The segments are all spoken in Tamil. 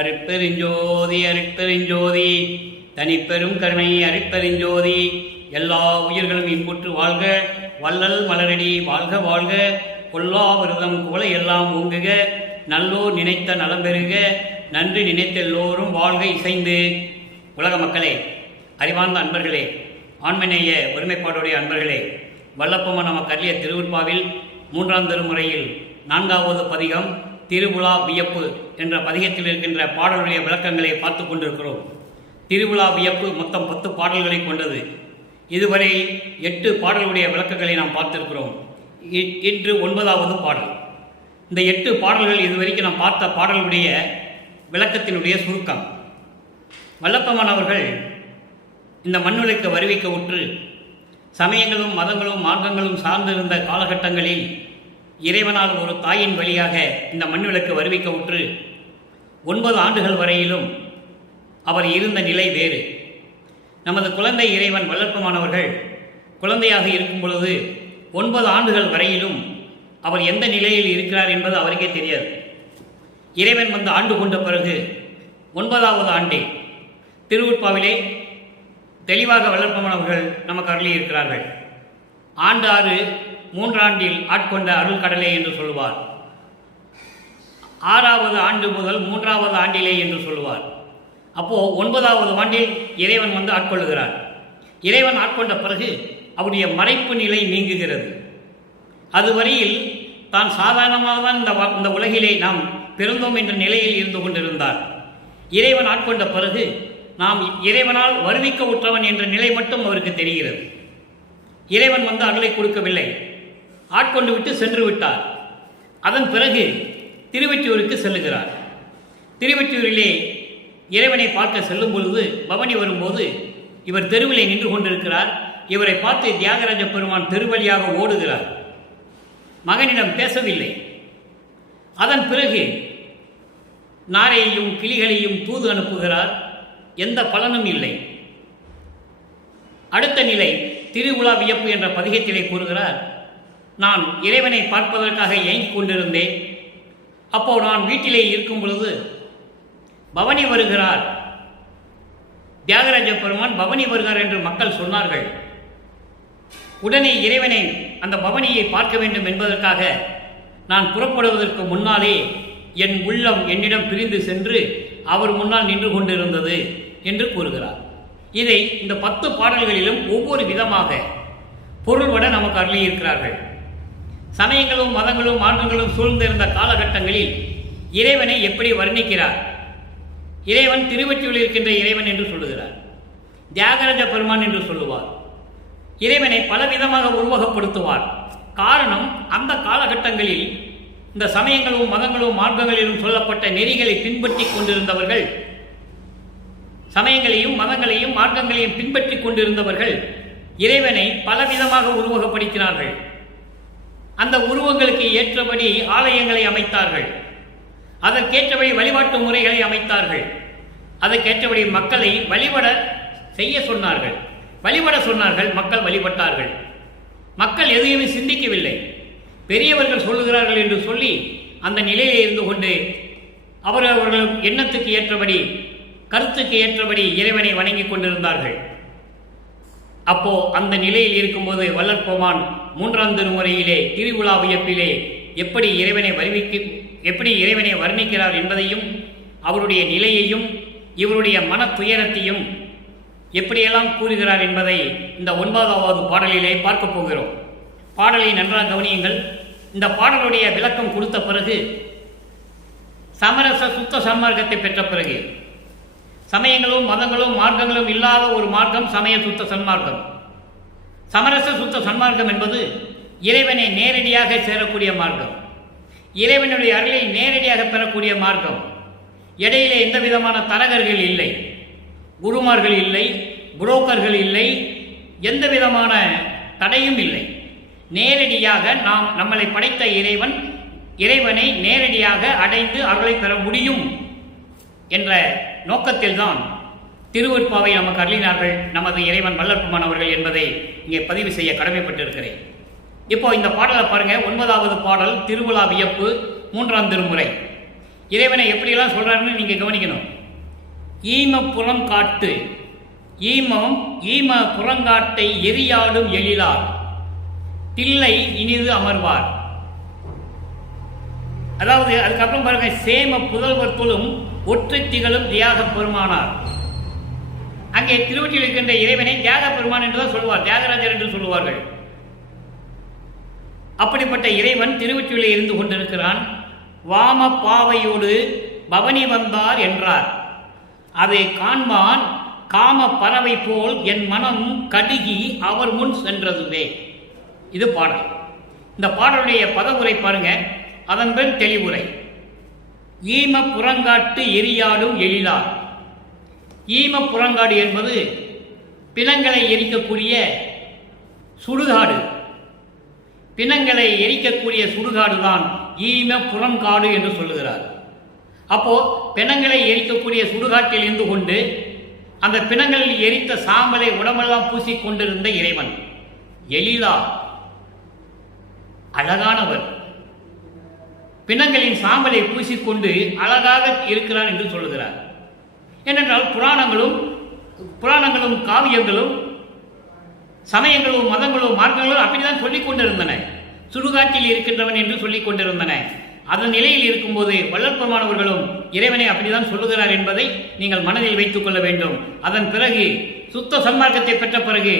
அருட்பெருஞ்சோதி அருட்பெருஞ்சோதி தனிப்பெரும் கருணை அருட்பெருஞ்சோதி. எல்லா உயிர்களும் இன்புற்று வாழ்க, வள்ளல் மலரடி வாழ்க வாழ்க. கொல்லா விரதம் குவளை எல்லாம் ஓங்குக, நல்லோர் நினைத்த நலம் பெறுக, நன்றி நினைத்த எல்லோரும் வாழ்க இசைந்து. உலக மக்களே, அறிவார்ந்த அன்பர்களே, ஆண்மநேய ஒருமைப்பாடுடைய அன்பர்களே, வல்லப்பம நமக்கு அருளிய திருவிற்பாவில் 3ஆம் திருமுறையில் 4வது பதிகம் திருவிழா வியப்பு என்ற பதிகத்தில் இருக்கின்ற பாடலுடைய விளக்கங்களை பார்த்து கொண்டிருக்கிறோம். திருவிழா வியப்பு மொத்தம் 10 பாடல்களை கொண்டது. இதுவரை 8 பாடலுடைய விளக்கங்களை நாம் பார்த்திருக்கிறோம். இன்று 9வது பாடல். இந்த 8 பாடல்கள் இதுவரைக்கும் நாம் பார்த்த பாடலுடைய விளக்கத்தினுடைய சுருக்கம். வல்லப்பமன் அவர்கள் இந்த மண்ணுலைக்கு வருவிக்க உற்று சமயங்களும் மதங்களும் மார்க்கங்களும் சார்ந்திருந்த காலகட்டங்களில் இறைவனால் ஒரு தாயின் வழியாக இந்த மண்ணுலக்கு வருவிக்க உற்று 9 ஆண்டுகள் வரையிலும் அவர் இருந்த நிலை வேறு. நமது குழந்தை இறைவன் வல்லப்பமானவர்கள் குழந்தையாக இருக்கும் பொழுது 9 ஆண்டுகள் வரையிலும் அவர் எந்த நிலையில் இருக்கிறார் என்பது அவருக்கே தெரியாது. இறைவன் வந்து ஆண்டு கொண்ட பிறகு 9வது ஆண்டே திருவுற்பாவிலே தெளிவாக வல்லப்பமானவர்கள் நமக்கு அருளியிருக்கிறார்கள். ஆண்டு 6 3ஆண்டில் ஆட்கொண்ட அருள் கடலே என்று சொல்லுவார். 6வது ஆண்டு முதல் 3வது ஆண்டிலே என்று சொல்லுவார். அப்போது 9வது ஆண்டில் இறைவன் வந்து ஆட்கொள்ளுகிறார். இறைவன் ஆட்கொண்ட பிறகு அவருடைய மறைப்பு நிலை நீங்குகிறது. அதுவரையில் தான் சாதாரணமாக தான் இந்த உலகிலே நாம் பிறந்தோம் என்ற நிலையில் இருந்து கொண்டிருந்தார். இறைவன் ஆட்கொண்ட பிறகு நாம் இறைவனால் வருவிக்க உற்றவன் என்ற நிலை மட்டும் அவருக்கு தெரிகிறது. இறைவன் வந்து அருளை கொடுக்கவில்லை, ஆட்கொண்டு விட்டு சென்று விட்டார். அதன் பிறகு திருவெற்றியூருக்கு செல்லுகிறார். திருவெற்றியூரிலே இறைவனை பார்க்க செல்லும் பொழுது பவனி வரும்போது இவர் தெருவிலே நின்று கொண்டிருக்கிறார். இவரை பார்த்து தியாகராஜ பெருமான் தெருவழியாக ஓடுகிறார். மகனிடம் பேசவில்லை. அதன் பிறகு நாரையையும் கிளிகளையும் தூது அனுப்புகிறார். எந்த பலனும் இல்லை. அடுத்த நிலை திருவிழா வியப்பு என்ற பதிகத்திலே கூறுகிறார், நான் இறைவனை பார்ப்பதற்காக ஏங்கிக் கொண்டிருந்தேன். அப்போ நான் வீட்டிலே இருக்கும் பொழுது பவனி வருகிறார், தியாகராஜ பெருமான் பவனி வருகிறார் என்று மக்கள் சொன்னார்கள். உடனே இறைவனை அந்த பவனியை பார்க்க வேண்டும் என்பதற்காக நான் புறப்படுவதற்கு முன்னாலே என் உள்ளம் என்னிடம் பிரிந்து சென்று அவர் முன்னால் நின்று கொண்டிருந்தது என்று கூறுகிறார். இதை இந்த 10 பாடல்களிலும் ஒவ்வொரு விதமாக பொருள்பட நமக்கு அருளியிருக்கிறார்கள். சமயங்களும் மதங்களும் மார்க்கங்களும் சூழ்ந்திருந்த காலகட்டங்களில் இறைவனை எப்படி வர்ணிக்கிறார்? இறைவன் திருவெற்றியூரில் இருக்கின்ற இறைவன் என்று சொல்லுகிறார், தியாகராஜ பெருமான் என்று சொல்லுவார். இறைவனை பலவிதமாக உருவகப்படுத்துவார். காரணம், அந்த காலகட்டங்களில் இந்த சமயங்களும் மதங்களும் மார்க்கங்களிலும் சொல்லப்பட்ட நெறிகளை பின்பற்றி கொண்டிருந்தவர்கள், சமயங்களையும் மதங்களையும் மார்க்கங்களையும் பின்பற்றி கொண்டிருந்தவர்கள் இறைவனை பலவிதமாக உருவகப்படுத்தினார்கள். அந்த உருவங்களுக்கு ஏற்றபடி ஆலயங்களை அமைத்தார்கள். அதற்கேற்றபடி வழிபாட்டு முறைகளை அமைத்தார்கள். அதற்கேற்றபடி மக்களை வழிபட செய்ய சொன்னார்கள், வழிபட சொன்னார்கள். மக்கள் வழிபட்டார்கள். மக்கள் எதையுமே சிந்திக்கவில்லை. பெரியவர்கள் சொல்லுகிறார்கள் என்று சொல்லி அந்த நிலையிலே இருந்து கொண்டு அவர்கள் எண்ணத்துக்கு ஏற்றபடி, கருத்துக்கு ஏற்றபடி இறைவனை வணங்கி கொண்டிருந்தார்கள். அப்போ அந்த நிலையில் இருக்கும்போது வல்லற்பெருமான் 3ஆம் திருமுறையிலே திருவிழா வியப்பிலே எப்படி இறைவனை வர்ணிக்கிறார் என்பதையும், அவருடைய நிலையையும், இவருடைய மன துயரத்தையும் எப்படியெல்லாம் கூறுகிறார் என்பதை இந்த 9வது பாடலிலே பார்க்க போகிறோம். பாடலை நன்றாக கவனியுங்கள். இந்த பாடலுடைய விளக்கம் கொடுத்த பிறகு, சமரச சுத்த சன்மார்க்கத்தை பெற்ற பிறகு, சமயங்களும் மதங்களும் மார்க்கங்களும் இல்லாத ஒரு மார்க்கம் சமய சுத்த சன்மார்க்கம். சமரச சுத்த சன்மார்க்கம் என்பது இறைவனை நேரடியாக சேரக்கூடிய மார்க்கம், இறைவனுடைய அருளை நேரடியாக பெறக்கூடிய மார்க்கம். இடையிலே எந்த விதமான தரகர்கள் இல்லை, குருமார்கள் இல்லை, புரோக்கர்கள் இல்லை, எந்த விதமான தடையும் இல்லை. நேரடியாக நம்மளை படைத்த இறைவனை நேரடியாக அடைந்து அருளை பெற முடியும் என்ற நோக்கத்தில்தான் திருவெற்பாவை நமக்கு அருளினார்கள் நமது இறைவன் வல்லற்பெருமான் அவர்கள் என்பதை இங்கே பதிவு செய்ய கடமைப்பட்டிருக்கிறேன். இப்போ இந்த பாடலை பாருங்க. 9வது பாடல் திருவிழா வியப்பு 3ஆம் திருமுறை. இறைவனை எப்படியெல்லாம் சொல்கிறாருன்னு நீங்கள் கவனிக்கணும். ஈம புறங்காட்டு, ஈம புறங்காட்டை எரியாடும் எழிலார், தில்லை இனிது அமர்வார். அதாவது அதுக்கப்புறம் பாருங்க, சேம புதல்வர் தொழும் ஒற்றை திகழும் தியாக பெருமானார். அங்கே திருவொற்றியில் இருக்கின்ற இறைவனை தியாக பெருமான் என்றுதான் சொல்வார், தியாகராஜர் என்று சொல்லுவார்கள். அப்படிப்பட்ட இறைவன் திருவொற்றியிலே இருந்து கொண்டிருக்கிறான். வாம பாவையோடு பவனி வந்தார் என்றார். அதை காண்பான் காம பறவை போல் என் மனம் கடுகி அவர் முன் சென்றதுவே. இது பாடல். இந்த பாடலுடைய பதவுரை பாருங்க, அதன் பின் தெளிவுரை. ஈம புறங்காட்டு எரியாடும் எழிலார். ஈம புறங்காடு என்பது பிணங்களை எரிக்கக்கூடிய சுடுகாடு. பிணங்களை எரிக்கக்கூடிய சுடுகாடு தான் ஈம புறங்காடு என்று சொல்லுகிறார். அப்போ பிணங்களை எரிக்கக்கூடிய சுடுகாட்டில் இருந்து கொண்டு அந்த பிணங்களில் எரித்த சாம்பலை உடம்பெல்லாம் பூசிக்கொண்டிருந்த இறைவன் எழிலா, அழகானவர். பிணங்களின் சாம்பலை பூசிக்கொண்டு அழகாக இருக்கிறார் என்று சொல்லுகிறார். ஏனென்றால் புராணங்களும் காவியங்களும் சமயங்களும் மதங்களும் மார்க்கங்களும் அப்படிதான் சொல்லிக் கொண்டிருந்தன. சுடுகாட்டில் இருக்கின்றவன் என்று சொல்லிக் கொண்டிருந்தன. அதன் நிலையில் இருக்கும்போது வள்ளற்பெருமானவர்களும் இறைவனை அப்படிதான் சொல்லுகிறார் என்பதை நீங்கள் மனதில் வைத்துக் கொள்ள வேண்டும். அதன் பிறகு சுத்த சன்மார்க்கத்தை பெற்ற பிறகு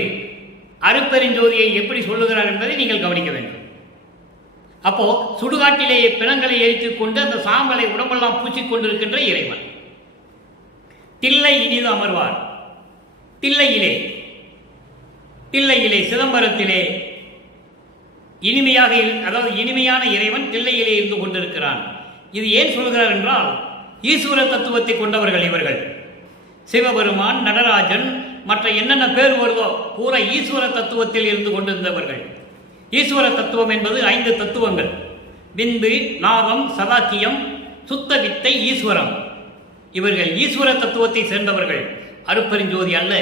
அருட்பெருஞ்சோதியை எப்படி சொல்லுகிறார் என்பதை நீங்கள் கவனிக்க வேண்டும். அப்போ சுடுகாட்டிலே பிணங்களை எரித்துக் கொண்டு அந்த சாம்பலை உடம்பெல்லாம் பூச்சிக்கொண்டிருக்கின்ற இறைவன் தில்லை இனிது அமர்வார். தில்லையிலே சிதம்பரத்திலே இனிமையாக, அதாவது இனிமையான இறைவன் தில்லையிலே இருந்து கொண்டிருக்கிறான். இது ஏன் சொல்கிறார் என்றால், ஈஸ்வர தத்துவத்தை கொண்டவர்கள் இவர்கள். சிவபெருமான், நடராஜன், மற்ற என்னென்ன பேர் வருதோ பூரா ஈஸ்வர தத்துவத்தில் இருந்து கொண்டிருந்தவர்கள். ஈஸ்வர தத்துவம் என்பது 5 தத்துவங்கள்: விந்து, நாகம், சதாக்கியம், சுத்த வித்தை, ஈஸ்வரம். இவர்கள் ஈஸ்வர தத்துவத்தை சேர்ந்தவர்கள், அருட்பெருஞ்சோதி அல்ல.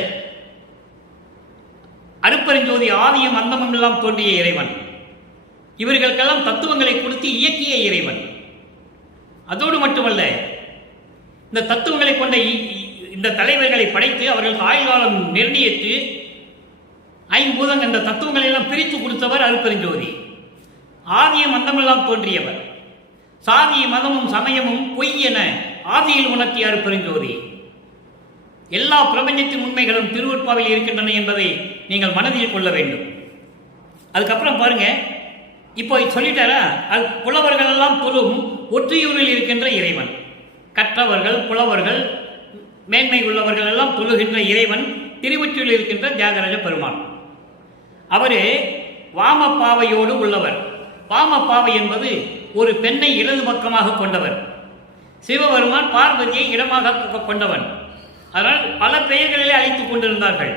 அருட்பெருஞ்சோதி ஆதியும் அந்தமும் எல்லாம் தோன்றிய இறைவன். இவர்களுக்கெல்லாம் தத்துவங்களை கொடுத்து இயக்கிய இறைவன். அதோடு மட்டுமல்ல, இந்த தத்துவங்களை கொண்ட இந்த தலைவர்களை படைத்து அவர்களுக்கு ஆயுள்காலம் நிர்ணயித்து 5 பூதங்கள் இந்த தத்துவங்களை எல்லாம் பிரித்து கொடுத்தவர் அருட்பெருஞ்சோதி. ஆதியும் அந்தமெல்லாம் தோன்றியவர். சாதி மதமும் சமயமும் பொய் என ஆதியில் உணர்த்திய அருட்பெருஞ்சோதி. எல்லா பிரபஞ்சத்தின் உண்மைகளும் திருவருட்பாவில் இருக்கின்றன என்பதை நீங்கள் மனதில் கொள்ள வேண்டும். அதுக்கப்புறம் பாருங்க, இப்போ சொல்லிட்டாரா, புலவர்கள் எல்லாம் தொழும் ஒற்றியூரில் இருக்கின்ற இறைவன். கற்றவர்கள், புலவர்கள், மேன்மை உள்ளவர்கள் எல்லாம் தொழுகின்ற இறைவன் திருவொற்றியூரில் இருக்கின்ற தியாகராஜ பெருமான். அவரு வாமப்பாவையோடு உள்ளவர். வாமப்பாவை என்பது ஒரு பெண்ணை இடது பக்கமாக கொண்டவர். சிவபெருமான் பார்வதியை இடமாக கொண்டவன். அதனால் பல பெயர்களிலே அழைத்துக் கொண்டிருந்தார்கள்.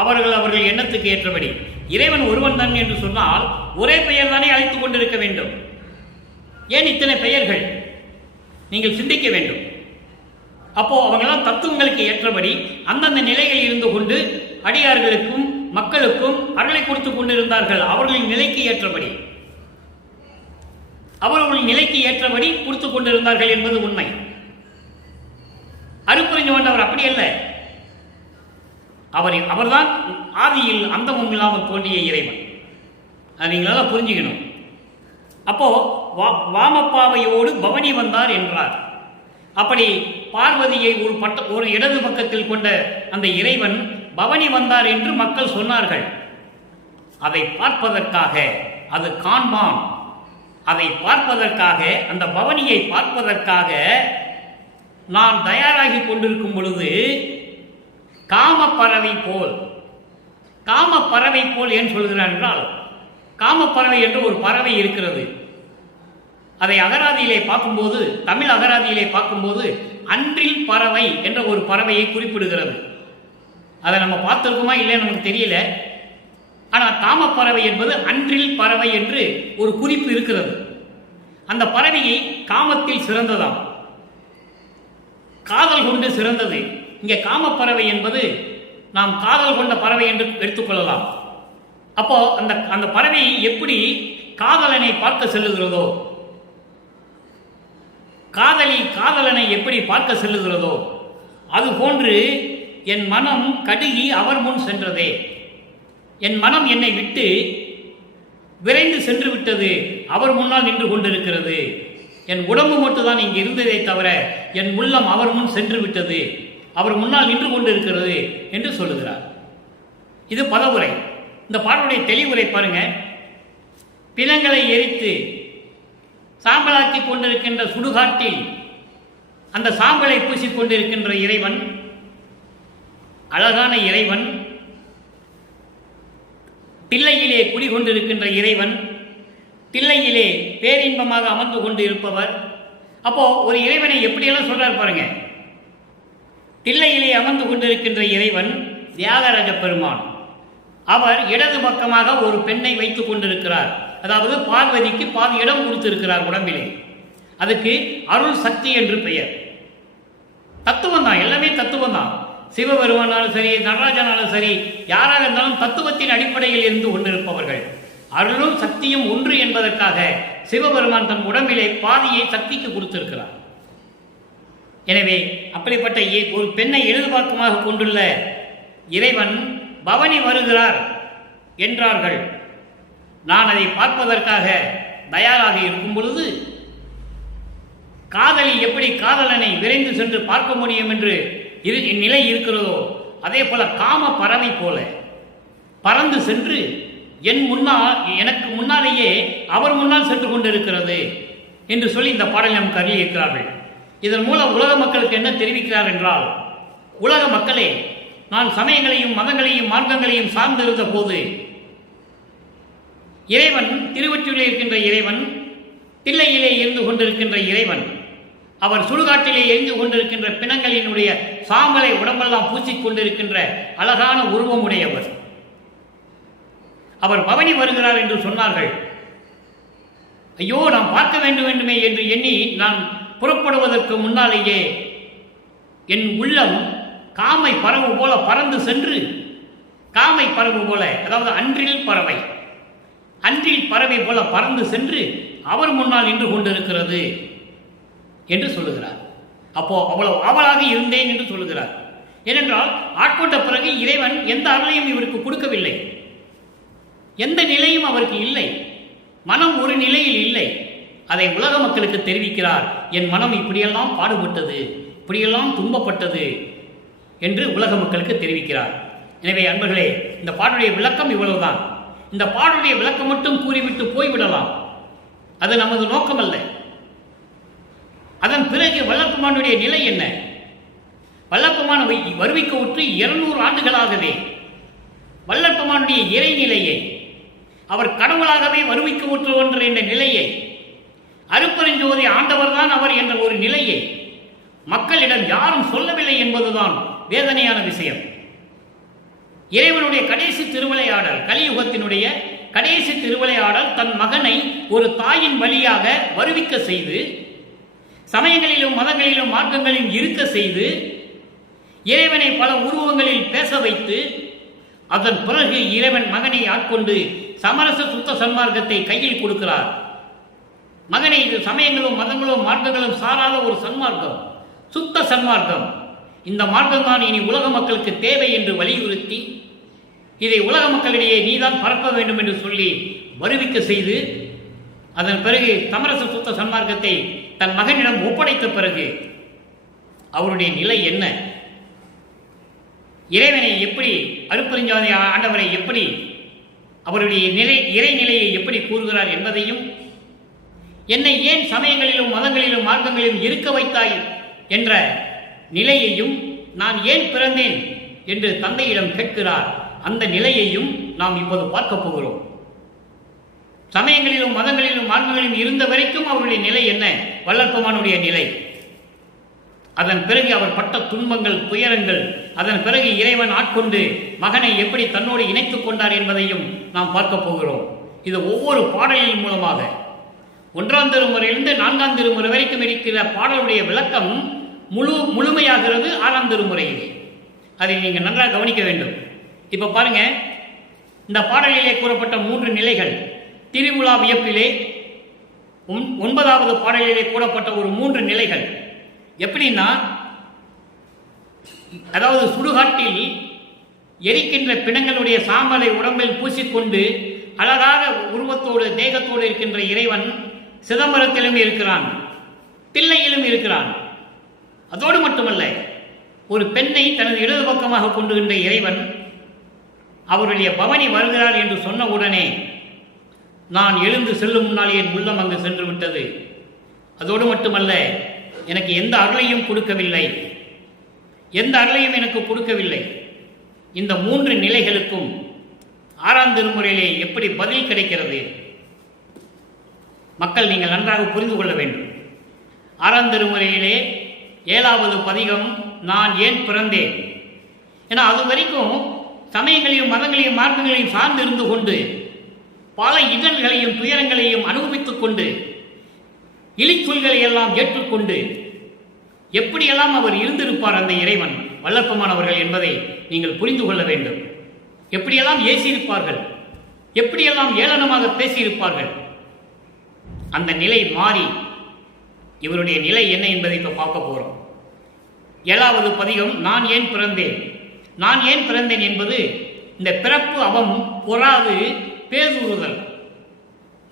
அவர்கள் எண்ணத்துக்கு ஏற்றபடி. இறைவன் ஒருவன் தான் என்று சொன்னால் ஒரே பெயர் தானே அழைத்துக் கொண்டிருக்க வேண்டும். ஏன் இத்தனை பெயர்கள்? நீங்கள் சிந்திக்க வேண்டும். அப்போ அவங்களாம் தத்துவங்களுக்கு ஏற்றபடி அந்தந்த நிலைகளில் இருந்து கொண்டு அடியார்களுக்கும் மக்களுக்கும் அருளை கொடுத்துக் கொண்டிருந்தார்கள். அவர்களின் நிலைக்கு ஏற்றபடி கொடுத்துக் கொண்டிருந்தார்கள் என்பது உண்மை. அருட்பெருஞ்சோதி அப்படி அல்ல. அவர்தான் ஆதியில் அந்தமும் இல்லாமல் தோன்றிய இறைவன். அதை நீங்களால புரிஞ்சுக்கணும். அப்போ வாமப்பாவையோடு பவனி வந்தார் என்றார். அப்படி பார்வதியை ஒரு இடது பக்கத்தில் கொண்ட அந்த இறைவன் பவனி வந்தார் என்று மக்கள் சொன்னார்கள். அதை பார்ப்பதற்காக, அது காண்பான், அதை பார்ப்பதற்காக, அந்த பவனியை பார்ப்பதற்காக நான் தயாராகி கொண்டிருக்கும் பொழுது காமப்பறவை போல் ஏன் சொல்கிறார் என்றால், காமப்பறவை என்று ஒரு பறவை இருக்கிறது. அதை அகராதியிலே பார்க்கும்போது, தமிழ் அகராதியிலே பார்க்கும்போது அன்றில் பறவை என்ற ஒரு பறவையை குறிப்பிடுகிறது. அதை நம்ம பார்த்திருக்கோமா இல்லைன்னு நமக்கு தெரியல. ஆனால் காமப்பறவை என்பது அன்றில் பறவை என்று ஒரு குறிப்பு இருக்கிறது. அந்த பறவையை காமத்தில் சிறந்ததாம், காதல் கொண்டு சிறந்தது. இங்கே காமப்பறவை என்பது நாம் காதல் கொண்ட பறவை என்று எடுத்துக்கொள்ளலாம். அப்போ அந்த பறவை எப்படி காதலனை பார்க்க செல்லுகிறதோ, காதலி காதலனை எப்படி பார்க்க செல்லுகிறதோ அதுபோன்று என் மனம் கடுகி அவர் முன் சென்றதே. என் மனம் என்னை விட்டு விரைந்து சென்று விட்டது, அவர் முன்னால் நின்று கொண்டிருக்கிறது. என் உடம்பு மட்டும்தான் இங்கு இருந்ததை தவிர என் உள்ளம் அவர் முன் சென்று விட்டது, அவர் முன்னால் நின்று கொண்டிருக்கிறது என்று சொல்லுகிறார். இது பதவுரை. இந்த பாடலுடைய தெளிவுரை பாருங்க. பிணங்களை எரித்து சாம்பலாக்கி கொண்டிருக்கின்ற சுடுகாட்டில் அந்த சாம்பலை பூசிக்கொண்டிருக்கின்ற இறைவன், அழகான இறைவன், தில்லையிலே குடிகொண்டிருக்கின்ற இறைவன், தில்லையிலே பேரின்பமாக அமர்ந்து கொண்டு இருப்பவர். அப்போ ஒரு இறைவனை எப்படியெல்லாம் சொல்றார் பாருங்க. தில்லையிலே அமர்ந்து கொண்டிருக்கின்ற இறைவன் தியாகராஜ பெருமான். அவர் இடது பக்கமாக ஒரு பெண்ணை வைத்துக் கொண்டிருக்கிறார். அதாவது பார்வதிக்கு பாதி இடம் கொடுத்திருக்கிறார் உடம்பிலே. அதுக்கு அருள் சக்தி என்று பெயர். தத்துவம் தான், எல்லாமே தத்துவம் தான். சிவபெருமானாலும் சரி, நடராஜனாலும் சரி, யாராக இருந்தாலும் தத்துவத்தின் அடிப்படையில் இருந்து கொண்டிருப்பவர்கள். அருளும் சக்தியும் ஒன்று என்பதற்காக சிவபெருமான் தன் உடம்பிலே பாதியை சக்திக்கு கொடுத்திருக்கிறார். எனவே அப்படிப்பட்ட ஒரு பெண்ணை எழுதுபாக்கமாக கொண்டுள்ள இறைவன் பவனி வருகிறார் என்றார்கள். நான் அதை பார்ப்பதற்காக தயாராக இருக்கும் பொழுது காதலி எப்படி காதலனை விரைந்து சென்று பார்க்க முடியும் என்று நிலை இருக்கிறதோ அதே போல காம பறவை போல பறந்து சென்று எனக்கு முன்னாலேயே அவர் முன்னால் சென்று கொண்டிருக்கிறது என்று சொல்லி இந்த பாடலை நமக்கு அறிவிக்கிறார்கள். இதன் மூலம் உலக மக்களுக்கு என்ன தெரிவிக்கிறார் என்றால், உலக மக்களே, நான் சமயங்களையும் மதங்களையும் மார்க்கங்களையும் சார்ந்திருந்த போது இறைவன், திருவொற்றியூரில் இருக்கின்ற இறைவன், தில்லையிலே இருந்து கொண்டிருக்கின்ற இறைவன், அவர் சுடுகாட்டிலே எரிந்து கொண்டிருக்கின்ற பிணங்களினுடைய சாம்பலை உடம்பெல்லாம் பூசிக்கொண்டிருக்கின்ற அழகான உருவமுடையவர். அவர் பவனி வருகிறார் என்று சொன்னார்கள். ஐயோ, நாம் பார்க்க வேண்டுமே என்று எண்ணி நான் புறப்படுவதற்கு முன்னாலேயே என் உள்ளம் காமை பறவு போல பறந்து சென்று, காமை பறவு போல, அதாவது அன்றில் பறவை போல பறந்து சென்று அவர் முன்னால் நின்று கொண்டிருக்கிறது என்று சொல்லுகிறார். அப்போ அவ்வளவு ஆவலாக இருந்தேன் என்று சொல்லுகிறார். ஏனென்றால் ஆட்கொண்ட பிறகு இறைவன் எந்த அருளையும் இவருக்கு கொடுக்கவில்லை, எந்த நிலையும் அவருக்கு இல்லை, மனம் ஒரு நிலையில் இல்லை. அதை உலக மக்களுக்கு தெரிவிக்கிறார். என் மனம் இப்படியெல்லாம் பாடுபட்டது, இப்படியெல்லாம் துன்பப்பட்டது என்று உலக மக்களுக்கு தெரிவிக்கிறார். எனவே அன்பர்களே, இந்த பாடலுடைய விளக்கம் இவ்வளவுதான். இந்த பாடலுடைய விளக்கம் மட்டும் கூறிவிட்டு போய்விடலாம், அது நமது நோக்கமல்ல. அதன் பிறகு வல்லபெருமானுடைய நிலை என்ன? வல்லபெருமான் வருவிக்க உற்று 200 ஆண்டுகளாகவே வல்லபெருமானுடைய இறைநிலையை, அவர் கடவுளாகவே வருவிக்க உற்றவர் என்ற நிலையை, அருட்பெருஞ்சோதி ஆண்டவர் தான் அவர் என்ற ஒரு நிலையை மக்களிடம் யாரும் சொல்லவில்லை என்பதுதான் வேதனையான விஷயம். இறைவனுடைய கடைசி திருவிளையாடல், கலியுகத்தினுடைய கடைசி திருவிளையாடல், தன் மகனை ஒரு தாயின் வழியாக வருவிக்க செய்து, சமயங்களிலும் மதங்களிலும் மார்க்கங்களிலும் இருக்க செய்து, இறைவனை பல உருவங்களில் பேச வைத்து, அதன் பிறகு இறைவன் மகனை ஆட்கொண்டு சமரச சுத்த சன்மார்க்கத்தை கையில் கொடுக்கிறார். மகனை இது சமயங்களும் மதங்களும் மார்க்கங்களும் சாராத ஒரு சன்மார்க்கம், சுத்த சன்மார்க்கம். இந்த மார்க்கம் தான் இனி உலக மக்களுக்கு தேவை என்று வலியுறுத்தி, இதை உலக மக்களிடையே நீதான் பரப்ப வேண்டும் என்று சொல்லி வருவிக்க செய்து, அதன் பிறகு சமரச சுத்த சன்மார்க்கத்தை தன் மகனிடம் ஒப்படைத்த பிறகு அவருடைய நிலை என்ன? இறைவனை எப்படி, அருட்பெருஞ்சோதி ஆண்டவரை எப்படி, அவருடைய இறைநிலையை எப்படி கூறுகிறார் என்பதையும், என்னை ஏன் சமயங்களிலும் மதங்களிலும் மார்க்கங்களிலும் இருக்க வைத்தாய் என்ற நிலையையும், நான் ஏன் பிறந்தேன் என்று தந்தையிடம் கேட்கிறார், அந்த நிலையையும் நாம் இப்போது பார்க்க போகிறோம். சமயங்களிலும் மதங்களிலும் மார்க்கங்களிலும் இருந்த வரைக்கும் அவருடைய நிலை என்ன, வல்லபெருமானுடைய நிலை. அதன் பிறகு அவர் பட்ட துன்பங்கள், துயரங்கள், அதன் பிறகு இறைவன் ஆட்கொண்டு மகனை எப்படி தன்னோடு இணைத்துக் கொண்டார் என்பதையும் நாம் பார்க்க போகிறோம். இது ஒவ்வொரு பாடலின் மூலமாக 1ஆம் திருமுறையிலிருந்து 4ஆம் திருமுறை வரைக்கும் இருக்கிற பாடலுடைய விளக்கம் முழுமையாகிறது 6ஆம் திருமுறையிலே. அதை நீங்கள் நன்றாக கவனிக்க வேண்டும். இப்போ பாருங்க, இந்த பாடலிலே கூறப்பட்ட 3 நிலைகள்: திருவிழா வியப்பிலே, 9வது பாடலிலே கூறப்பட்ட ஒரு 3 நிலைகள். எப்படின்னா, அதாவது சுடுகாட்டில் எரிக்கின்ற பிணங்களுடைய சாம்பலை உடம்பில் பூசிக்கொண்டு அழகாக உருவத்தோடு தேகத்தோடு இருக்கின்ற இறைவன் சிதம்பரத்திலும் இருக்கிறான், தில்லையிலும் இருக்கிறான். அதோடு மட்டுமல்ல, ஒரு பெண்ணை தனது இடது பக்கமாக கொண்டுகின்ற இறைவன் அவருடைய பவனி வருகிறார் என்று சொன்ன உடனே நான் எழுந்து செல்லும் முன்னால் என் உள்ளம் அங்கு சென்று விட்டது. அதோடு மட்டுமல்ல, எனக்கு எந்த அருளையும் கொடுக்கவில்லை, எந்த அருளையும் எனக்கு கொடுக்கவில்லை. இந்த 3 நிலைகளுக்கும் 6ஆம் திருமுறையிலே எப்படி பதில் கிடைக்கிறது? மக்கள் நீங்கள் நன்றாக புரிந்து கொள்ள வேண்டும். 6ஆம் திருமுறையிலே 7வது பதிகம் நான் ஏன் பிறந்தேன். ஏன்னா அது வரைக்கும் சமயங்களையும் மதங்களையும் மார்க்கங்களையும் சார்ந்து இருந்து கொண்டு பல இடர்களையும் துயரங்களையும் அனுபவித்துக் கொண்டு இழிச்சொல்களை எல்லாம் ஏற்றுக்கொண்டு எப்படியெல்லாம் அவர் இருந்திருப்பார் அந்த இறைவன் வல்லற்பமானவர்கள் என்பதை நீங்கள் புரிந்து கொள்ள வேண்டும். எப்படியெல்லாம் ஏசியிருப்பார்கள், எப்படியெல்லாம் ஏளனமாக பேசியிருப்பார்கள். அந்த நிலை மாறி இவருடைய நிலை என்ன என்பதை இப்போ பார்க்க போகிறோம். 7வது பதிகம் நான் ஏன் பிறந்தேன். நான் ஏன் பிறந்தேன் என்பது இந்த பிறப்பு அவம் பொறாது பேசுறுதல்.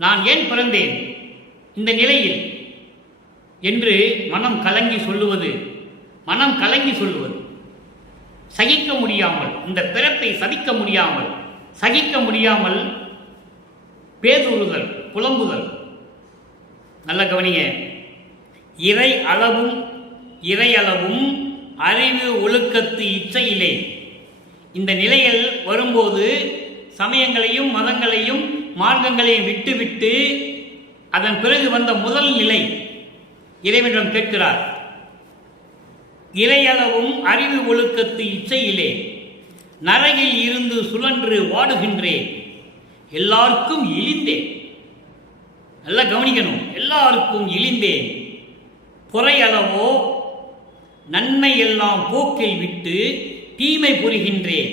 நான் ஏன் பிறந்தேன் இந்த நிலையில் என்று மனம் கலங்கி சொல்லுவது, மனம் கலங்கி சொல்லுவது, சகிக்க முடியாமல், இந்த பிறப்பை சகிக்க முடியாமல் பேசுறுதல், புலம்புதல். நல்ல கவனிங்க. இறையளவும் அறிவு ஒழுக்கத்து இச்சையிலே இந்த நிலையில் வரும்போது சமயங்களையும் மதங்களையும் மார்க்கங்களையும் விட்டுவிட்டு அதன் பிறகு வந்த முதல் நிலை இறைவனிடம் கேட்கிறார். இறையளவும் அறிவு ஒழுக்கத்து இச்சையிலே நரகில் இருந்து சுழன்று வாடுகின்றேன், எல்லாருக்கும் இழிந்தேன். நல்லா கவனிக்கணும். எல்லாருக்கும் இழிந்தேன். பொறையளவோ நன்மை எல்லாம் போக்கில் விட்டு தீமை புரிகின்றேன்,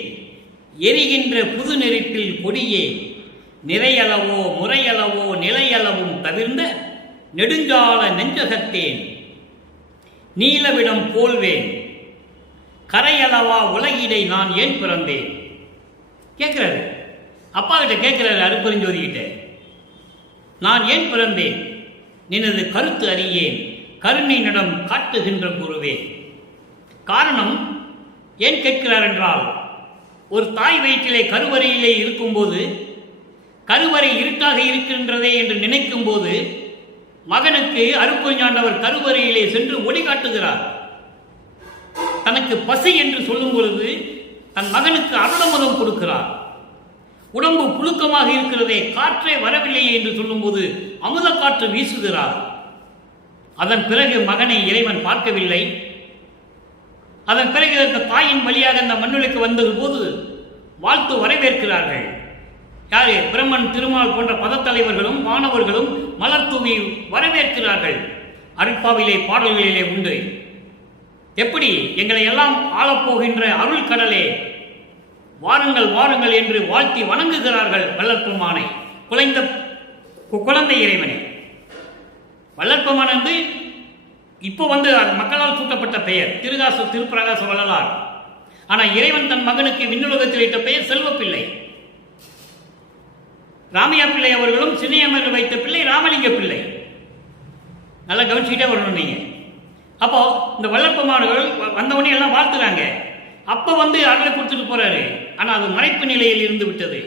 எரிகின்ற புது நெருப்பில் கொடியே நிறையளவோ முறையளவோ நிலையளவும் தவிர்ந்த நெடுஞ்சால நெஞ்சகத்தேன், நீலவிடம் போல்வேன், கரையளவா உலகிடை நான் ஏன் பிறந்தேன். கேட்கிறாரு, அப்பா கிட்ட கேட்கிறாரு, அருட்பெருஞ்சோதிகிட்ட, நான் ஏன் பிறந்தேன், நினது கருத்து அறியேன், கருணை நடம் காட்டுகின்ற குருவே. காரணம் ஏன் கேட்கிறார் என்றால், ஒரு தாய் வயிற்றிலே கருவறையிலே இருக்கும்போது கருவறை இருட்டாக இருக்கின்றதே என்று நினைக்கும் போது மகனுக்கு அருட்பெருஞ்சாண்டவர் கருவறையிலே சென்று ஒளி காட்டுகிறார். தனக்கு பசி என்று சொல்லும் பொழுது தன் மகனுக்கு அருளமுதம் கொடுக்கிறார். உடம்பு புழுக்கமாக இருக்கிறதே, காற்றே வரவில்லையே என்று சொல்லும்போது அமுத காற்று வீசுகிறார். அதன் பிறகு மகனை இறைவன் பார்க்கவில்லை. அதன் பிறகு அந்த தாயின் வழியாக அந்த மண்ணுக்கு வந்தது போது வாழ்த்து வரவேற்கிறார்கள். யாரு? பிரம்மன், திருமால் போன்ற பதத்தலைவர்களும் மாணவர்களும் மலர் தூவி வரவேற்கிறார்கள். அருட்பாவிலே பாடல்களிலே உண்டு. எப்படி எங்களை எல்லாம் ஆளப்போகின்ற அருள் கடலே, வாருங்கள் வாருங்கள் என்று வாழ்த்தி வணங்குகிறார்கள் வல்லற்பெருமானை, குழந்தை இறைவனை. வல்லற்பெருமான் என்று இப்போ மக்களால் சூட்டப்பட்ட பெயர் திருப்பிரகாச வள்ளலார். ஆனால் இறைவன் தன் மகனுக்கு விண்ணுலகத்தில் இட்ட பெயர் செல்வப்பிள்ளை. ராமையா பிள்ளை அவர்களும் சின்னையம்மன் வைத்த பிள்ளை ராமலிங்க பிள்ளை. நல்லா கவனிச்சுக்கிட்டே வரணும் நீங்க. அப்போ இந்த வல்லற்பெருமான்கள் வந்தவொடனே எல்லாம் வாழ்த்துறாங்க. அப்போ அருளை கொடுத்துட்டு போறாரு. ஆனால் அது மறைப்பு நிலையில் இருந்து விட்டது.